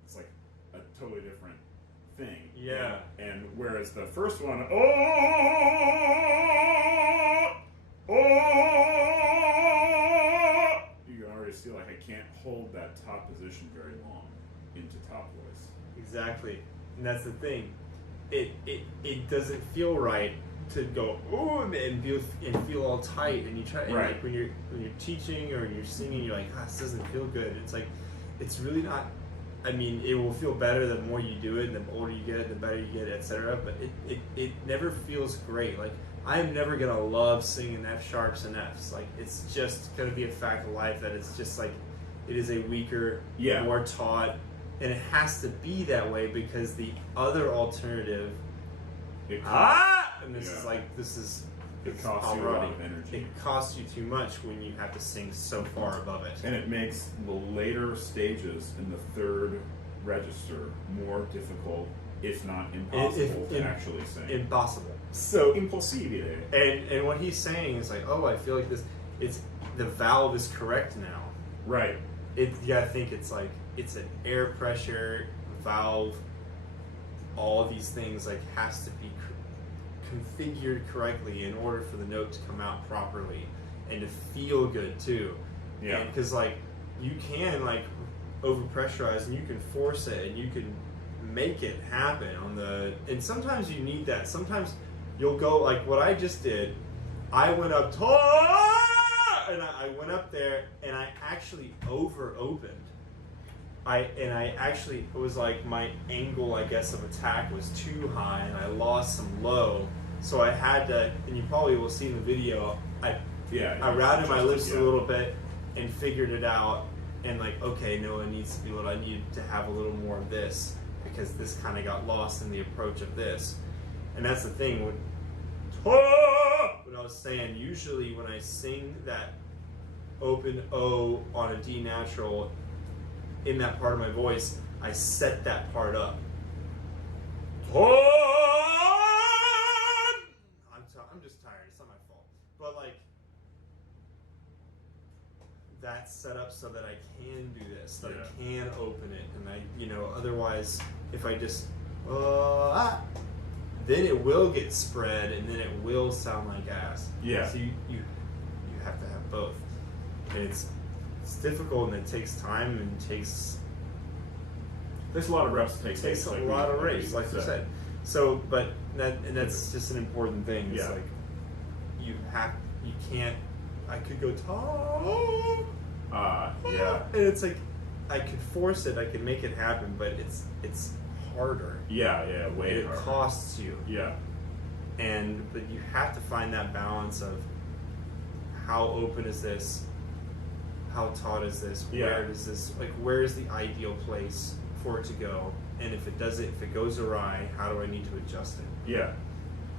It's like a totally different thing. Yeah. And whereas the first one, you can already see like I can't hold that top position very long into top voice. Exactly. And that's the thing. It doesn't feel right to go and feel all tight, and you try and Right. like when you're teaching or you're singing, you're like, this doesn't feel good. It's like it's really not. I mean, it will feel better the more you do it, and the older you get, the better you get, etc. But it never feels great. Like I'm never gonna love singing F sharps and Fs. Like it's just gonna be a fact of life that it's just like it is a weaker, Yeah. more taut, and it has to be that way because the other alternative. It And this Yeah. is like this is. It it's costs you a lot of energy. It costs you too much when you have to sing so far above it. And it makes the later stages in the third register more difficult, if not impossible, to actually sing. Impossible. So Impossibile. and what he's saying is like, I feel like this. It's the valve is correct now. Right. You gotta think it's like it's an air pressure valve. All these things like has to be configured correctly in order for the note to come out properly and to feel good too. Yeah. Because like you can like over pressurize and you can force it and you can make it happen and sometimes you need that. Sometimes you'll go like what I just did. I went up and I went up there and I actually over opened. It was like my angle, I guess, of attack was too high and I lost some low. So I had to, and you probably will see in the video, I rounded my lips a little bit and figured it out. And like, okay, no, it needs to be I need to have a little more of this because this kind of got lost in the approach of this. And that's the thing. What I was saying, usually when I sing that open O on a D natural, in that part of my voice, I set that part up. I'm just tired. It's not my fault. But like, that's set up so that I can do this, that I can open it, and otherwise, if I just then it will get spread, and then it will sound like ass. Yeah. So you have to have both, and it's difficult, and it takes time, and There's a lot of reps to take. it takes a lot of reps, like you said. So, but that's just an important thing. It's like you can't. I could go tall. And it's like I could force it. I could make it happen, but it's harder. Way It harder. costs you. Yeah. But you have to find that balance of how open is this? How taut is this? Yeah. Where does this, like, where is the ideal place for it to go? And if it goes awry, how do I need to adjust it? Yeah.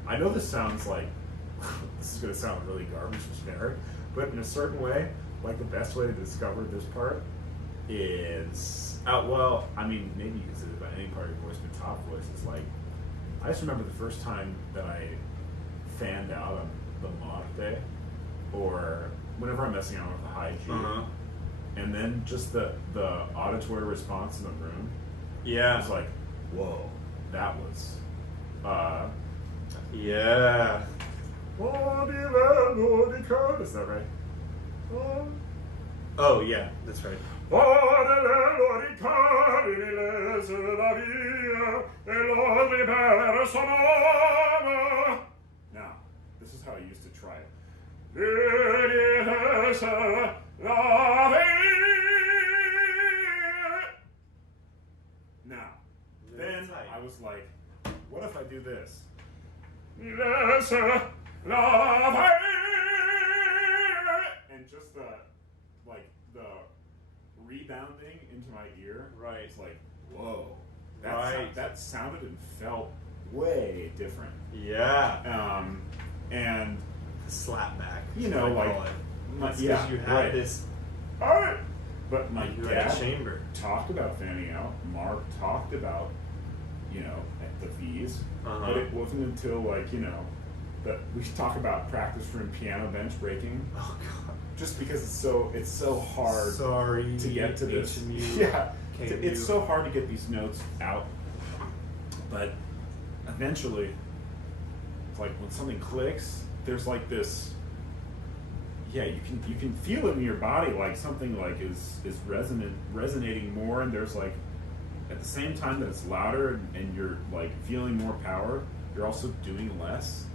I know this sounds like, this is going to sound really garbage and generic, but in a certain way, like the best way to discover this part is, well, I mean, maybe you can say it about any part of your voice, but top voice is like, I just remember the first time that I fanned out on the morte, or whenever I'm messing around with the high G, and then just the auditory response in the room. Yeah. It's like, whoa, that was, yeah. Is that right? Oh, yeah, that's right. Now, this is how I used to try it. Now, then I was like, what if I do this? And just the rebounding into my ear. Right. It's like, whoa. That sounded and felt way different. Yeah. And Slap back. you know, like, because you had this. But my You were in dad a chamber. talked about fanning out. Mark talked about, at the V's. But it wasn't until that we talk about practice room piano bench breaking. Oh God. Just because it's so hard to get to this. HMU. Yeah. KMU. It's so hard to get these notes out. But eventually, it's like when something clicks, there's like this. Yeah, you can feel it in your body, like something like is resonating more, and there's like at the same time that it's louder and you're like feeling more power, you're also doing less.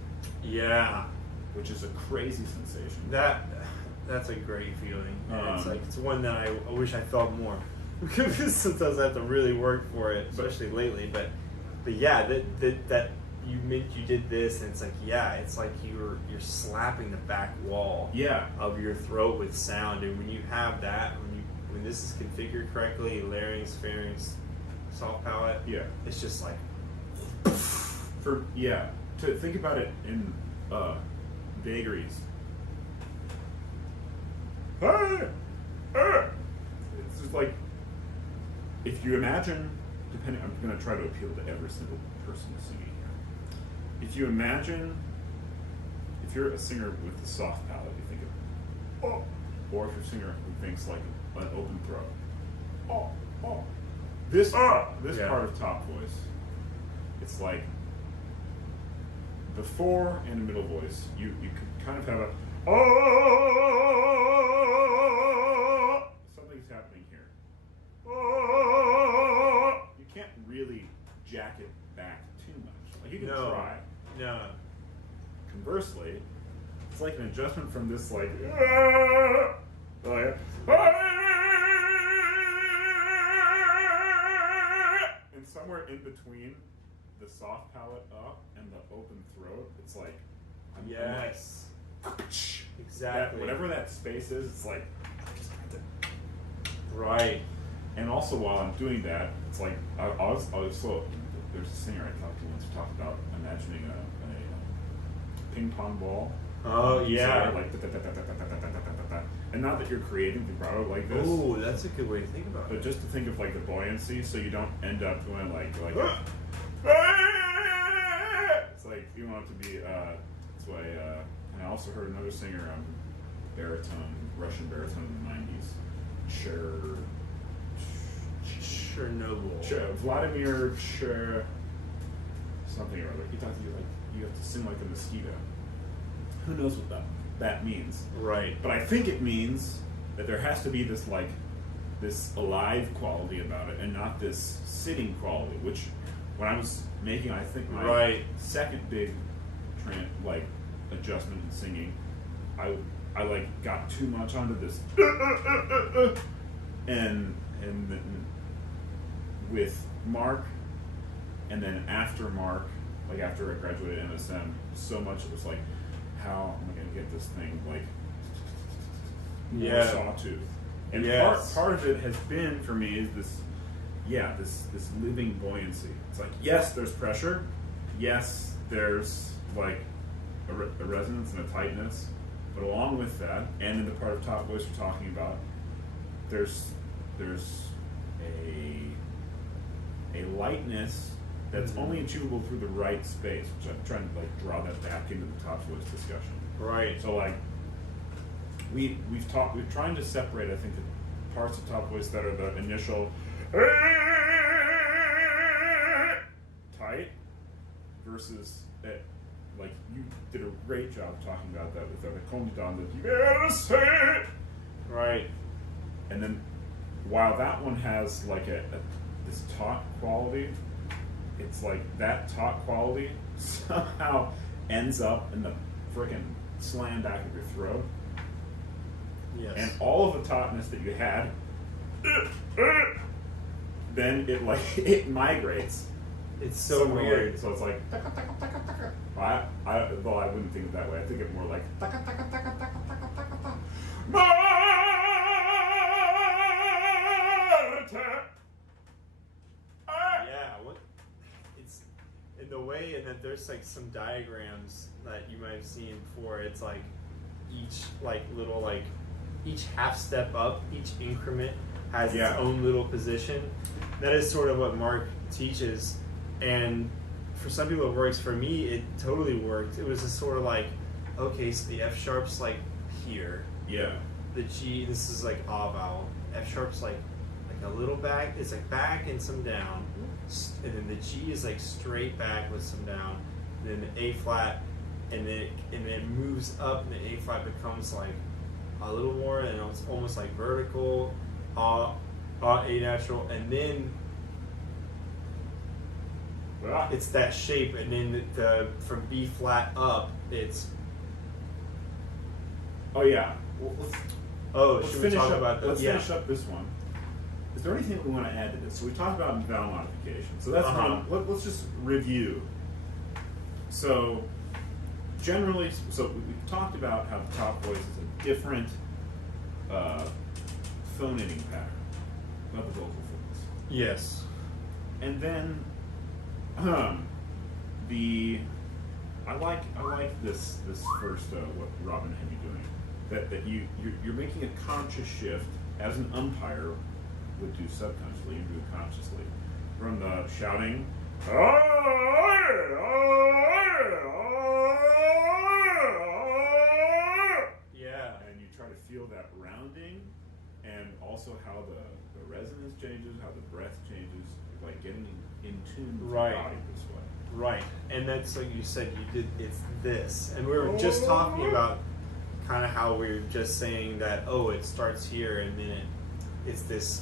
Yeah. Which is a crazy sensation. That's a great feeling. And it's one that I wish I felt more. Because sometimes I have to really work for it, especially lately. But yeah, that you did this, and it's like, yeah, it's like you're slapping the back wall of your throat with sound. And when you have that, when this is configured correctly, larynx, pharynx, soft palate, it's just like to think about it in vagaries. It's just like, if you imagine, I'm going to try to appeal to every single person singing here. If you imagine, if you're a singer with a soft palate, you think of, or if you're a singer who thinks like an open throat, this part of top voice, it's like the fore and the middle voice, you can kind of have a something's happening here. You can't really jack it back too much. Like you can try. No. Conversely, it's like an adjustment from this and somewhere in between the soft palate up and the open throat, it's like Yes. Exactly. Whatever that space is, it's like right. And also while I'm doing that, it's like I was so there's a singer I talked to once who talked about imagining a ping pong ball. Oh yeah. Like da-da-da-da-da-da-da-da-da-da. And not that you're creating vibrato like this. Oh, that's a good way to think about it. But just to think of like the buoyancy, so you don't end up going like it's like you want it to be. That's why. And I also heard another singer, baritone, Russian baritone in the '90s, Chernobyl. Vladimir something or other. He thought you have to sing like a mosquito. Who knows what that means? Right. But I think it means that there has to be this alive quality about it, and not this sitting quality. Which, when I was making, I think my second big adjustment in singing, I got too much onto this, and then with Mark, and then after Mark, after I graduated MSM, so much it was like, how am I going to get this thing more Yeah. sawtooth. And Yes. part of it has been for me is this living buoyancy. It's like, yes, there's pressure, yes, there's like a resonance and a tightness, but along with that, and in the part of top voice we're talking about, there's a lightness that's only achievable through the right space, which I'm trying to like draw that back into the top voice discussion. Right. So like we're trying to separate, I think, the parts of top voice that are the initial tight versus it, like you did a great job talking about that with the Kondidan, that you gotta say it. Right. And then while that one has like this taut quality, it's like that taut quality somehow ends up in the freaking slam back of your throat. Yes. And all of the tautness that you had, then it migrates. It's so weird. So it's like, well, I wouldn't think of it that way. I think of it more like, Yeah, it's in the way, and that there's like some diagrams that you might have seen before. It's like each each half step up, each increment has its own little position. That is sort of what Mark teaches, and for some people it works. For me, it totally worked. It was just sort of like, okay, so the F sharp's like here. yeah, The G, this is like A vowel. F sharp's like a little back. It's like back and some down, and then the G is like straight back with some down. And then the A flat, and then it moves up, and the A flat becomes like a little more, and it's almost like vertical. A natural, and then it's that shape, and then the from B flat up, it's. Oh yeah. Well, let's should we talk about that? Let's finish up this one. Is there anything we want to add to this? So we talked about vowel modification. So that's let's just review. So generally, we've talked about how the top voice is a different phonating pattern of the vocal folds. Yes. And then I like this first what Robin had you doing, that you're making a conscious shift as an umpire would do subconsciously, you do it consciously, from the shouting and you try to feel that rounding, and also how the resonance changes, how the breath changes, like getting in tune with Right. your body this way. Right, and that's like you said, it's this, and we were just talking about kind of how we were just saying that, it starts here, and then it's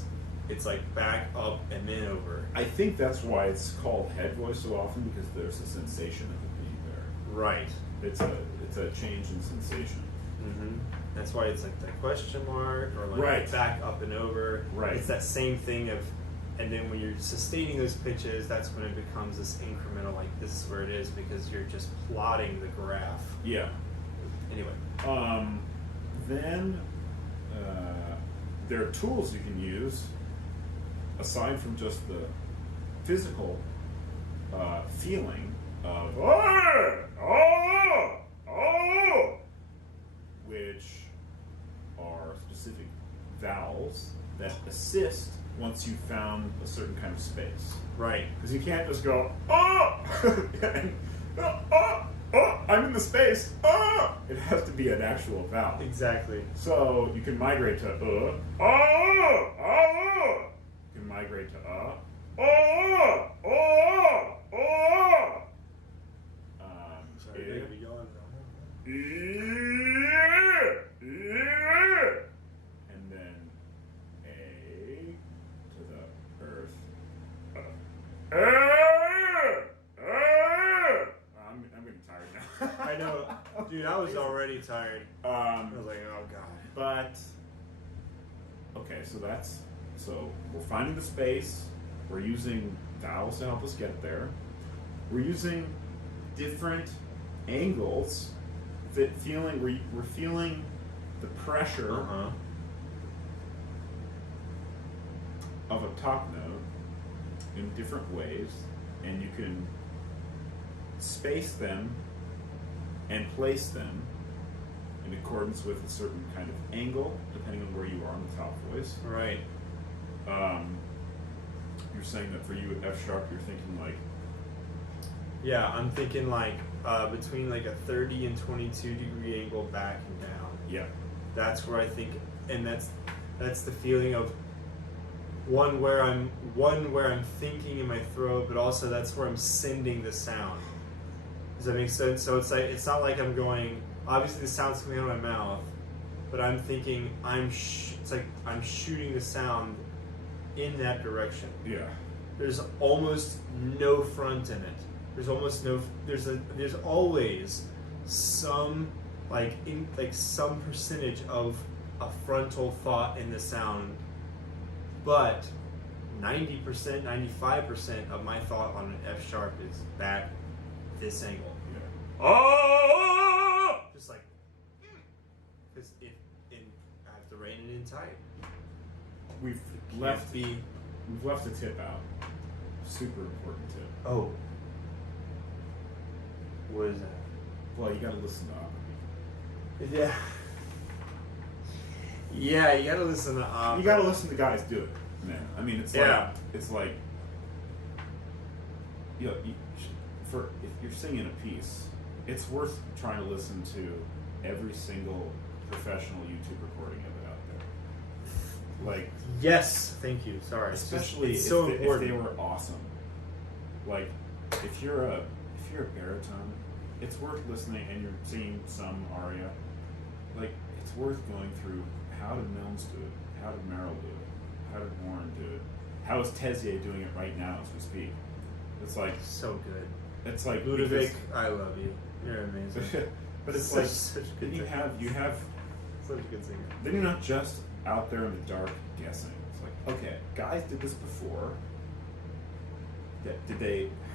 like back up and then over. I think that's why it's called head voice so often, because there's a sensation of it being there. Right. It's a change in sensation. Mm-hmm. That's why it's like the question mark, or like Right. back up and over. Right. It's that same thing of, and then when you're sustaining those pitches, that's when it becomes this incremental, like this is where it is, because you're just plotting the graph. Yeah. Anyway. Then there are tools you can use aside from just the physical feeling of which are specific vowels that assist once you've found a certain kind of space. Right. Because you can't just go, and, I'm in the space, It has to be an actual vowel. Exactly. So you can migrate to You can migrate to Sorry, they're gonna be yawning. and then A to the earth. I'm getting tired now. I know, dude. I was already tired. I was like, oh god. But okay, so we're finding the space. We're using vowels to help us get there. We're using different angles that we're feeling the pressure of a top note in different ways, and you can space them and place them in accordance with a certain kind of angle, depending on where you are on the top voice. Right. You're saying that for you at F sharp, you're thinking like... Yeah, I'm thinking like between like a 30 and 22 degree angle back and down. Yeah. That's where I think, and that's the feeling of one where I'm thinking in my throat, but also that's where I'm sending the sound. Does that make sense? So it's like, it's not like I'm going, obviously the sound's coming out of my mouth, but I'm thinking it's like I'm shooting the sound in that direction. Yeah. There's almost no front in it. There's almost no. There's always some some percentage of a frontal thought in the sound, but 90%, 95% of my thought on an F sharp is back this angle. Yeah. Oh! Just like, because I have to rein it in tight. We've left a tip out. Super important tip. Oh. What is that? Well, you gotta listen to opera. Yeah. Yeah, you gotta listen to opera. You gotta listen to guys do it, man. I mean, it's like, you know, if you're singing a piece, it's worth trying to listen to every single professional YouTube recording of it out there. Like, yes, thank you. Sorry, especially it's so if important. they were awesome. Like, if you're a baritone, it's worth listening, and you're singing some aria. Like, it's worth going through. How did Milnes do it? How did Merrill do it? How did Warren do it? How is Tezier doing it right now as we speak? It's like so good. It's like Ludovic, I love you. You're amazing. But it's such, like such a then good you have such a good singer. then you're not just out there in the dark guessing. It's like, okay, guys did this before.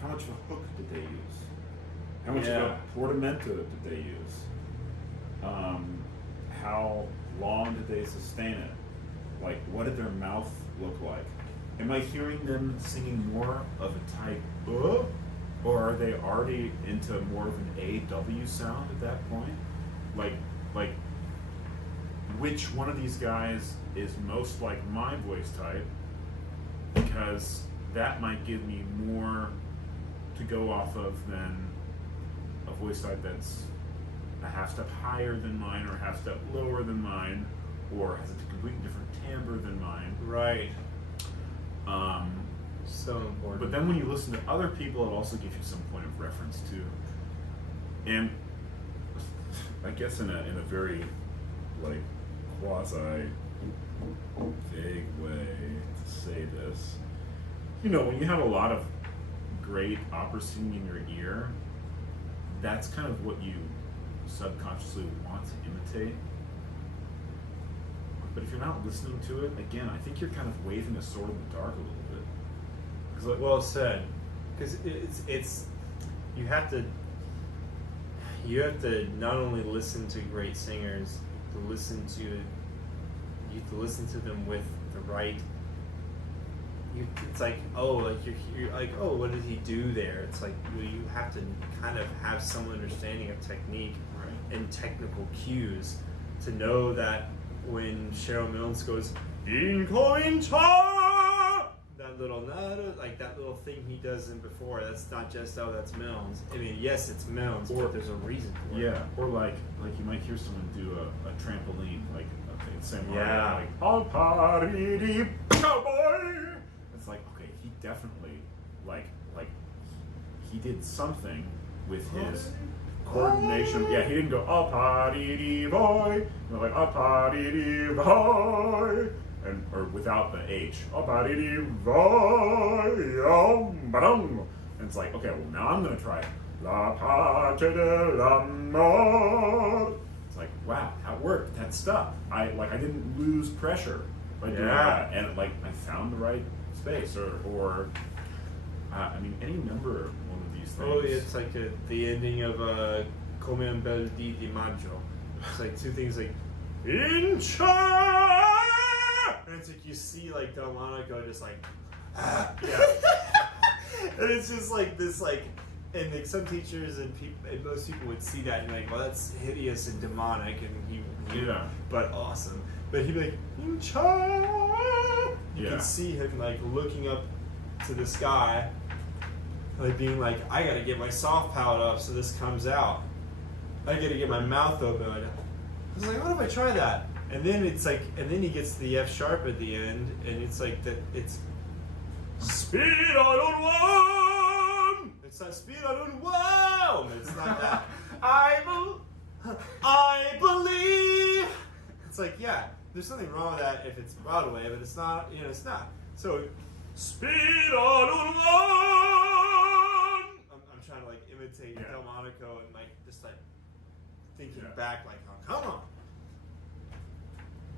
How much of a hook did they use? How much of a portamento did they use? How long did they sustain it? Like, what did their mouth look like? Am I hearing them singing more of a type or are they already into more of an AW sound at that point? Like, which one of these guys is most like my voice type? Because that might give me more to go off of than a voice type that's a half step higher than mine or a half step lower than mine or has a completely different timbre than mine. Right. So important. But then when you listen to other people, it also gives you some point of reference too. And I guess in a very like quasi vague way to say this, you know, when you have a lot of great opera singing in your ear, that's kind of what you subconsciously want to imitate. But if you're not listening to it, again, I think you're kind of waving a sword in the dark a little bit. Like, well said, because it's you have to not only listen to great singers, you have to listen to them with the right. It's like, oh, like you're like, oh, what did he do there? It's like you have to kind of have some understanding of technique and technical cues to know that when Cheryl Milnes goes incoming that little like that little thing he does in before, that's not just that's Milnes. I mean, yes, it's Milnes, but there's a reason for it. Yeah, or like you might hear someone do a trampoline, like same yeah, like all party cowboy. It's like, okay, he definitely like he did something with his coordination. Yeah, he didn't go all party boy, like all party boy. Or without the H. And it's like, okay, well now I'm gonna try La Pace de l'Amor. It's like, wow, that worked. That stuck. I didn't lose pressure by doing that, and I found the right space. Or I mean, any number of one of these things. Oh, it's like the ending of Come un bel di maggio. It's like two things like in charge. And it's like you see like Delmonico just like, Yeah. and it's just like this like, and like some teachers and people and most people would see that and be like, well, that's hideous and demonic, and he Yeah. but awesome. But he'd be like, in charge. You Yeah. can see him like looking up to the sky, like being like, I gotta get my soft palate up so this comes out. I gotta get my mouth open. I was like, what if I try that? And then it's like, and then he gets to the F sharp at the end, and it's like that. It's Speed on one. it's not speed. I don't wow. It's not that. I believe. It's like, yeah, there's something wrong with that if it's Broadway, but it's not. You know, it's not. So Speed on one. I'm trying to like imitate Yeah. Delmonico and like just like thinking Yeah. back, like, oh, come on.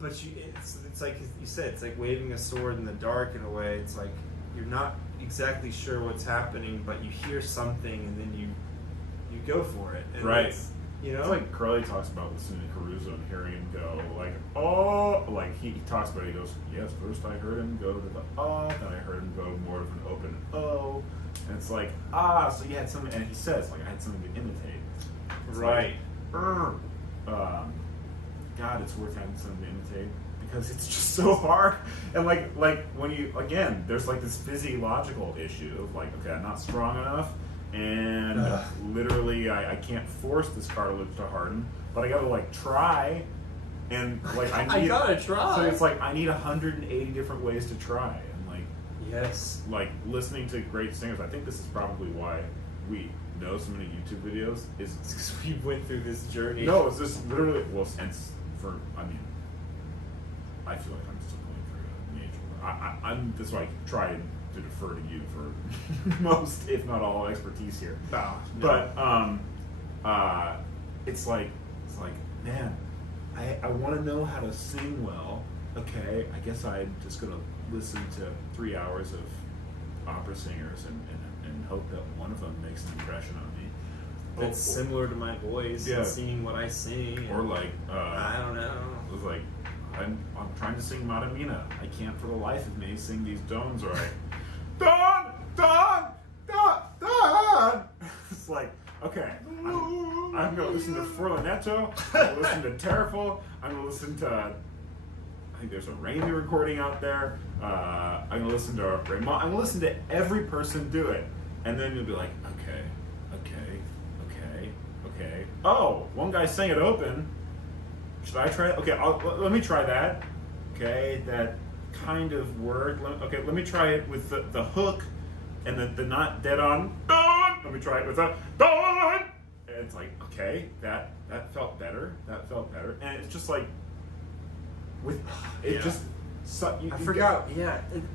But it's like you said, it's like waving a sword in the dark in a way. It's like you're not exactly sure what's happening, but you hear something and then you go for it. And Right. it's, you know, It's like Curly talks about listening to Caruso and hearing him go like, oh, like he talks about it, he goes, yes, first I heard him go to the then I heard him go more of an open O, and it's like, so you had something, and he says, like, I had something to imitate. It's right. Like, God, it's worth having something to imitate because it's just so hard. And like when you, again, there's like this physiological issue of like, okay, I'm not strong enough, and literally I can't force this cartilage to harden, but I gotta like try, and like I need, gotta try. So it's like I need 180 different ways to try, and like Yes. like listening to great singers. I think this is probably why we know so many YouTube videos. Is Because we went through this journey. no, it's just literally I feel like I'm still going through a major. I'm that's why I try to defer to you for most, if not all, expertise here. No. But it's like man, I want to know how to sing well. Okay, I guess I'm just gonna listen to 3 hours of opera singers and hope that one of them makes an impression on me. That's similar to my voice Yeah. and singing what I sing. Or like I don't know. it was like I'm trying to sing Madamina. I can't for the life of me sing these tones right. Don, Don, Don, Don. It's like, okay, I'm gonna listen to Forlanetto. I'm gonna listen to Terraful. I'm gonna listen to, I think there's a Raimi recording out there. I'm gonna listen to Raymond. I'm gonna listen to every person do it, and then you'll be like, okay. Oh, one guy sang it open. Should I try it? Okay, let me try that. Okay, that kind of word. Let me try it with the hook and the not dead on. Don! Let me try it with a Don! And it's like, okay, that felt better. That felt better. And it's just like, with it Yeah. just. I forgot.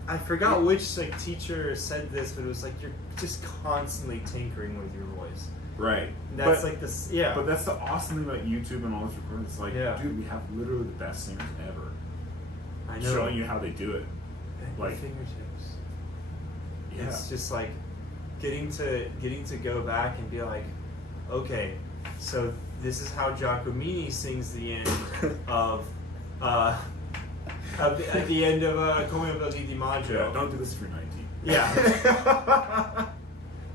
I forgot which like teacher said this, but it was like you're just constantly tinkering with your voice. Right. And that's like this. Yeah. But that's the awesome thing about YouTube and all this recording. It's like, Yeah. dude, we have literally the best singers ever I know. showing you how they do it. At your like- fingertips. Yeah. It's just like getting to go back and be like, okay, so this is how Giacomini sings the end of at the end of Come Belli di Maggio. Yeah, don't do this if you're 19. Yeah.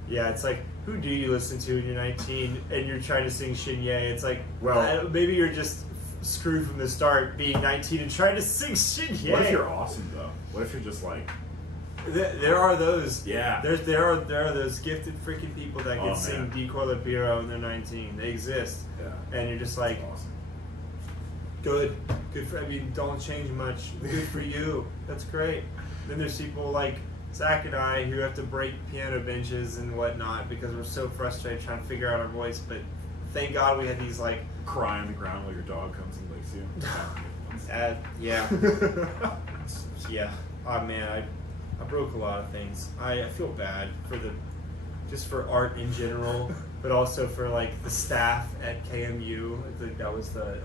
Yeah, it's like, who do you listen to when you're 19 and you're trying to sing Shinye? It's like, Well- maybe you're just screwed from the start being 19 and trying to sing Shinye. What if you're awesome though? What if you're just like, There are those. Yeah. There are those gifted freaking people that can Oh, sing man. Di Corlepiro when they're 19. They exist. yeah, And you're just like, awesome. good for, I mean, don't change much. Good for you. That's great. Then there's people like Zack and I who have to break piano benches and whatnot because we're so frustrated trying to figure out our voice. But thank God we had these like, Cry on the ground while your dog comes and licks you. yeah, yeah. Oh man, I broke a lot of things. I feel bad for just for art in general, but also for like the staff at KMU. I think that was the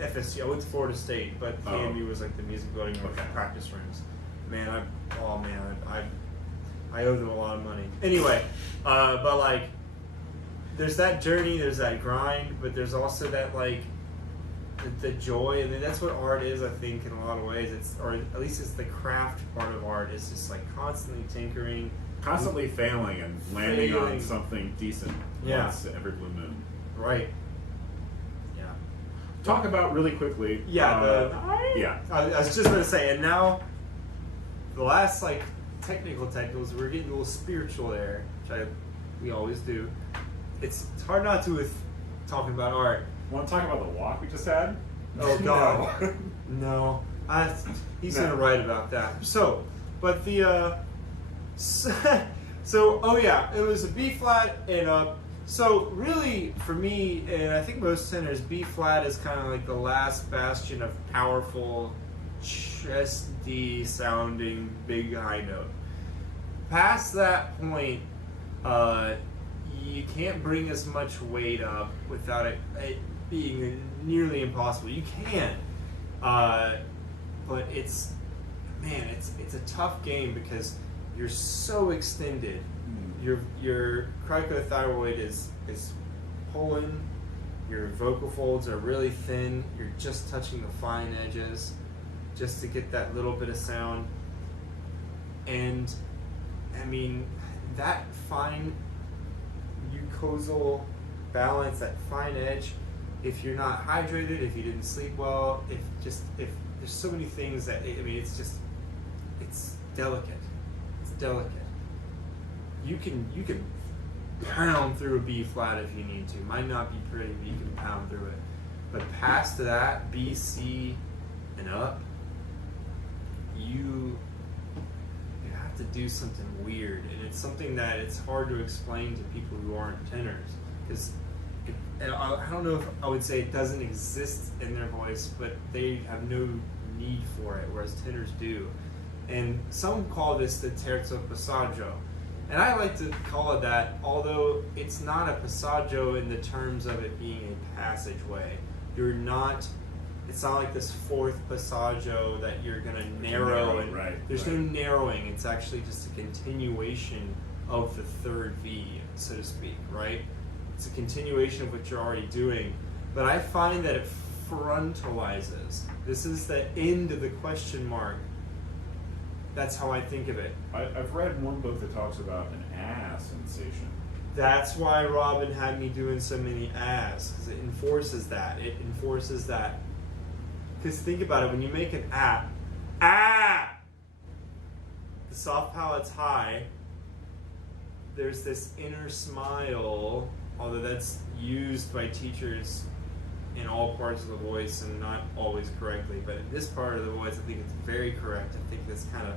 FSU. I went to Florida State, but KMU was like the music building or Okay. practice rooms. Man, I owe them a lot of money. Anyway, but like, there's that journey, there's that grind, but there's also that like the joy, and that's what art is. I think in a lot of ways, or at least it's the craft part of art. It's just like constantly tinkering, Constantly failing and landing on Failing. something decent Yeah. once every blue moon. right? Yeah. Talk about really quickly. Yeah, yeah. I was just going to say, and now the last like technicals, we're getting a little spiritual there, which we always do. It's hard not to with talking about art. Want to talk about the walk we just had? Oh God, no. He's No. gonna write about that. So, but the oh yeah, it was a B flat and up. So really, for me, and I think most tenors, B flat is kind of like the last bastion of powerful, chesty sounding big high note. Past that point, you can't bring as much weight up without it being nearly impossible. You can, but it's a tough game because you're so extended. Your cricothyroid is pulling. Your vocal folds are really thin. You're just touching the fine edges, just to get that little bit of sound. And I mean, that fine mucosal balance, that fine edge, if you're not hydrated, if you didn't sleep well, if there's so many things that, I mean, it's delicate. It's delicate. You can pound through a B flat if you need to. Might not be pretty, but you can pound through it. But past that, B, C, and up, you have to do something weird, and it's something that it's hard to explain to people who aren't tenors, because I don't know if I would say it doesn't exist in their voice, but they have no need for it, whereas tenors do. And some call this the terzo passaggio, and I like to call it that, although it's not a passaggio in the terms of it being a passageway. It's not like this fourth passaggio that you're going to narrow, and right, there's no narrowing. It's actually just a continuation of the third V, so to speak, right? It's a continuation of what you're already doing. But I find that it frontalizes. This is the end of the question mark. That's how I think of it. I've read one book that talks about an sensation. That's why Robin had me doing so many because it enforces that. Because think about it, when you make an the soft palate's high, there's this inner smile, although that's used by teachers in all parts of the voice and not always correctly, but in this part of the voice I think it's very correct. I think this kind of,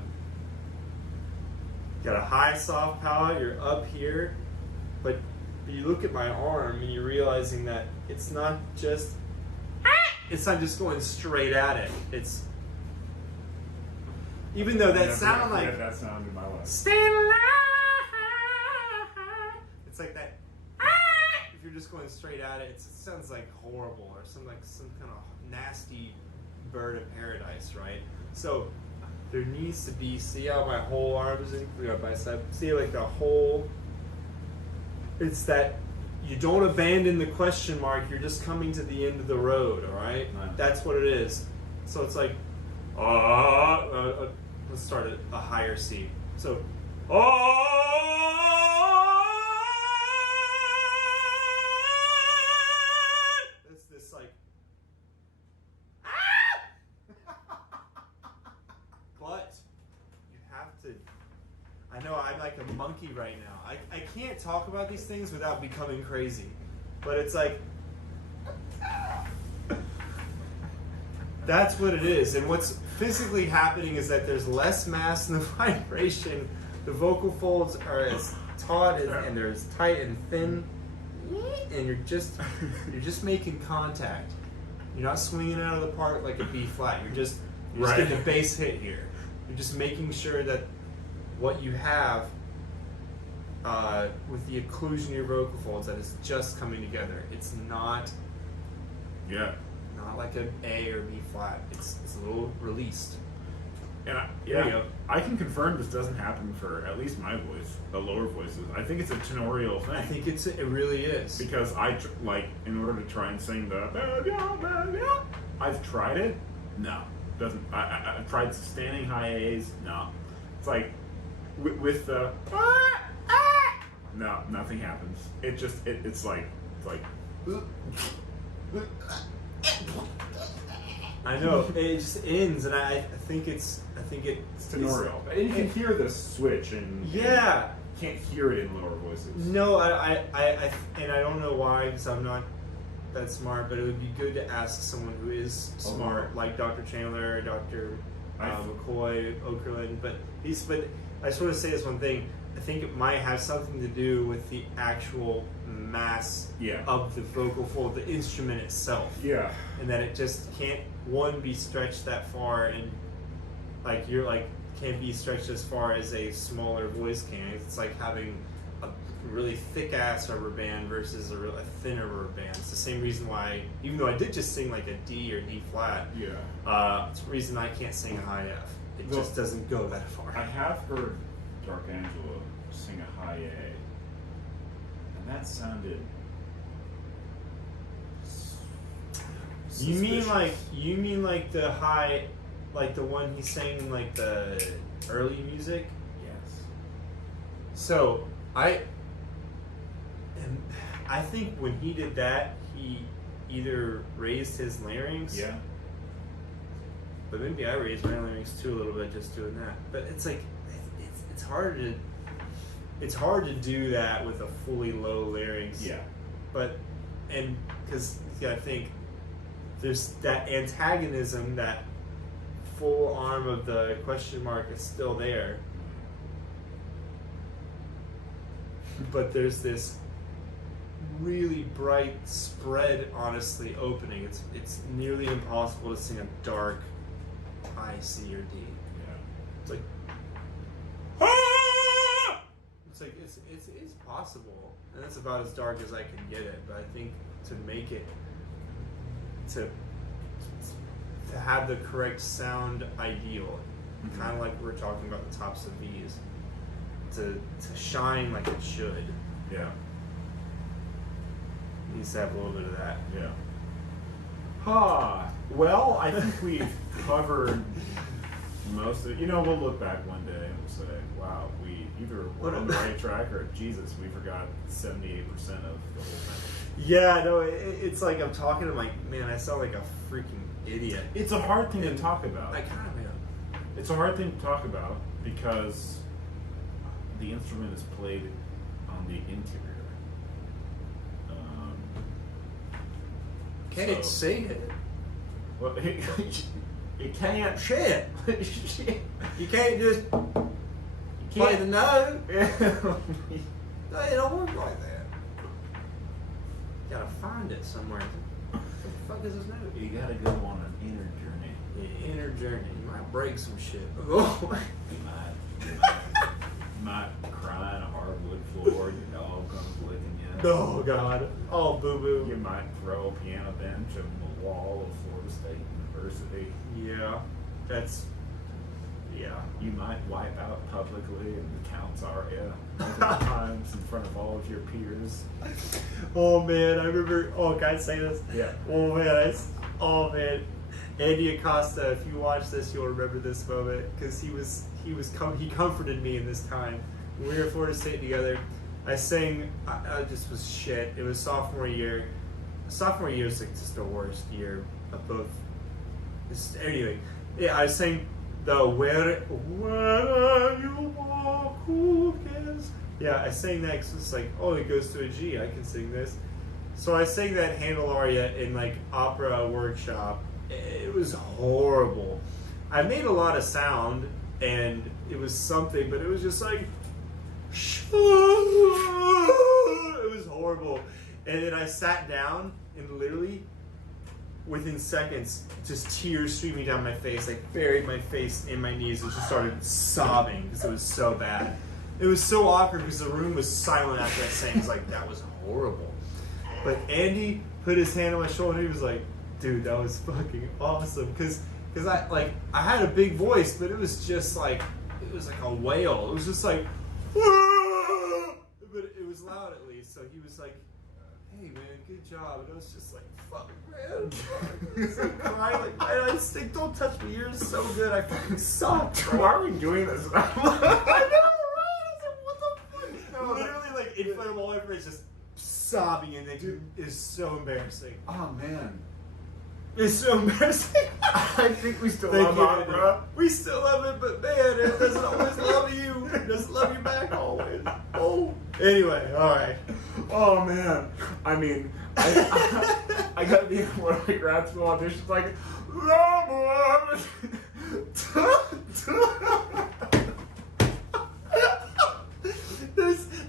got a high soft palate, you're up here, but you look at my arm and you're realizing that it's not just going straight at it. It's, even though that sound like that sound in my life. stay alive, it's like that. If you're just going straight at it, it sounds like horrible, or some kind of nasty bird of paradise, right? So there needs to be, see how my whole arm is in, bicep, see like the whole, it's that you don't abandon the question mark, you're just coming to the end of the road, all right? Right. That's what it is. So it's like, let's start at a higher C. So, it's this like, but you have to, I know I'm like a monkey right now. I can't talk about these things without becoming crazy. But it's like, that's what it is. And what's physically happening is that there's less mass in the vibration. The vocal folds are as taut and they're as tight and thin. And you're just making contact. You're not swinging out of the park like a B flat. You're just getting a bass hit here. You're just making sure that what you have with the occlusion of your vocal folds, that is just coming together. It's not Yeah. like an A or B flat. It's a little released. And There you go. I can confirm this doesn't happen for at least my voice, the lower voices. I think it's a tenorial thing. I think it really is. Because in order to try and sing the I've tried it. No, doesn't. I've tried sustaining high A's. No, it's like with the no, nothing happens. It just it's like I know it just ends, and I think it's tenorial. And you can hear the switch, and yeah, can't hear it in lower voices. No, I and I don't know why, because I'm not that smart, but it would be good to ask someone who is smart, like Dr. Chandler or Dr. McCoy, Okerlund. But I just want to say this one thing. I think it might have something to do with the actual mass of the vocal fold, the instrument itself. Yeah. And that it just can't, be stretched that far, and can't be stretched as far as a smaller voice can. It's like having a really thick ass rubber band versus a thinner rubber band. It's the same reason why, even though I did just sing like a D or D flat, it's the reason I can't sing a high F. It just doesn't go that far. I have heard Dark Angela sing a high A, and that sounded. You mean like the high, like the one he sang like the early music? Yes. So I think when he did that, he either raised his larynx. Yeah. But maybe I raised my larynx too a little bit just doing that. But it's like it's hard to do that with a fully low larynx. Yeah. But because I think there's that antagonism, that full arm of the question mark is still there. But there's this really bright spread, honestly, opening. It's nearly impossible to sing a dark high C or D. Yeah. It's like it's possible, and that's about as dark as I can get it. But I think to make it to have the correct sound ideal, kind of like we were talking about the tops of V's, to shine like it should. Yeah. It needs to have a little bit of that. Yeah. Well, I think we've covered most of it. We'll look back one day and we'll say, wow, we either were on the right track or, Jesus, we forgot 78% of the whole thing. Yeah, no, it's like I'm talking to man, I sound like a freaking idiot. It's a hard thing to talk about. I kind of am. It's a hard thing to talk about because the instrument is played on the interior. Can't sing it. Well, it can't. Shit. You can't just play the note. No, it don't work like that. You gotta find it somewhere. What the fuck is this note? You gotta go on an inner journey. Yeah, inner journey. You might break some shit. You might cry on a hardwood floor. Your dog comes licking you. Oh God. Oh boo boo. You might throw a piano bench on the wall of Florida State University. Yeah. Yeah. You might wipe out publicly in the count's area times in front of all of your peers. Oh man, I remember. Oh, can I say this? Yeah. Oh man, Andy Acosta. If you watch this, you'll remember this moment because he comforted me in this time. When we were at Florida State together, I sang. I just was shit. It was sophomore year. Sophomore year was like just the worst year of both. Anyway, yeah, I sang the where you walk, who cares? Yeah, I sang that because it's like, oh, it goes to a G. I can sing this. So I sang that Handel aria in like opera workshop. It was horrible. I made a lot of sound and it was something, but it was just like, it was horrible. And then I sat down and literally within seconds, just tears streaming down my face. I buried my face in my knees and just started sobbing because it was so bad. It was so awkward because the room was silent after I sang. It was like, that was horrible. But Andy put his hand on my shoulder and he was like, dude, that was fucking awesome. Because because I had a big voice, but it was just like a wail. It was just like, but it was loud at least. So he was like, "Hey man, good job," and I was just like, "Fuck man," I was like crying like, "Man, I just think, don't touch me. You're so good. I fucking suck." Why are we doing this? I know, right? I was like, what the fuck? No, literally, like, in front of all everybody, just sobbing, and it is so embarrassing. Oh man. It's so embarrassing. I think we still Thank love you, it, bro. We still love it, but man, it doesn't always love you. It doesn't love you back always. Oh. Anyway, alright. Oh man. I mean, I gotta be in one of my grad school auditions like,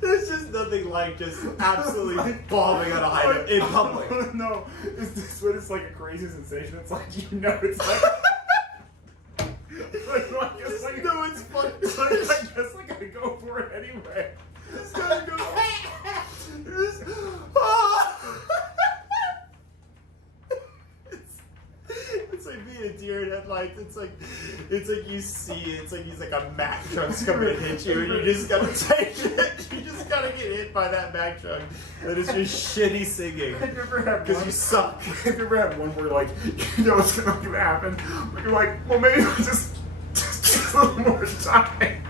There's just nothing like just absolutely bombing on a high note in public. No, is this when it's like a crazy sensation? It's like, you know, it's like. I guess like, No, it's fun. I guess I gotta go for it anyway. Just gotta go. It's like being a deer in headlights. It's like you see it. It's like he's like a Mack truck's coming to hit you, and you just gotta take it. You just gotta get hit by that Mack truck. That is just shitty singing. Have you ever had Because one? you suck. Have you ever had one where like you know what's gonna happen, but you're like, well maybe I'll just a little more time.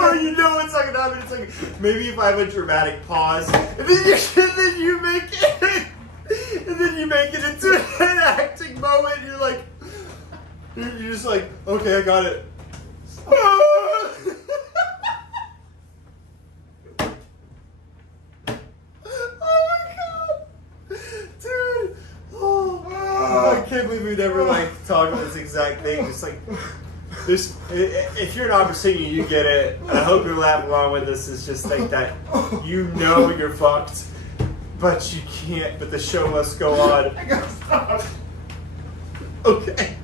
Or you know what's not gonna happen. It's like maybe if I have a dramatic pause, and then you make it. And then you make it into an acting moment, and you're just like, okay, I got it. Oh my god, dude! Oh, I can't believe we never like talked about this exact thing. Just like, if you're an opera singer, you get it. And I hope you'll laugh along with us. It's just like that. You know you're fucked. But you can't, but the show must go on. I gotta stop. Okay.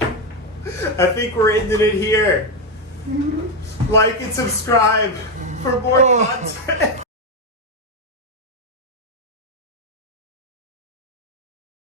I think we're ending it here. Like and subscribe for more content.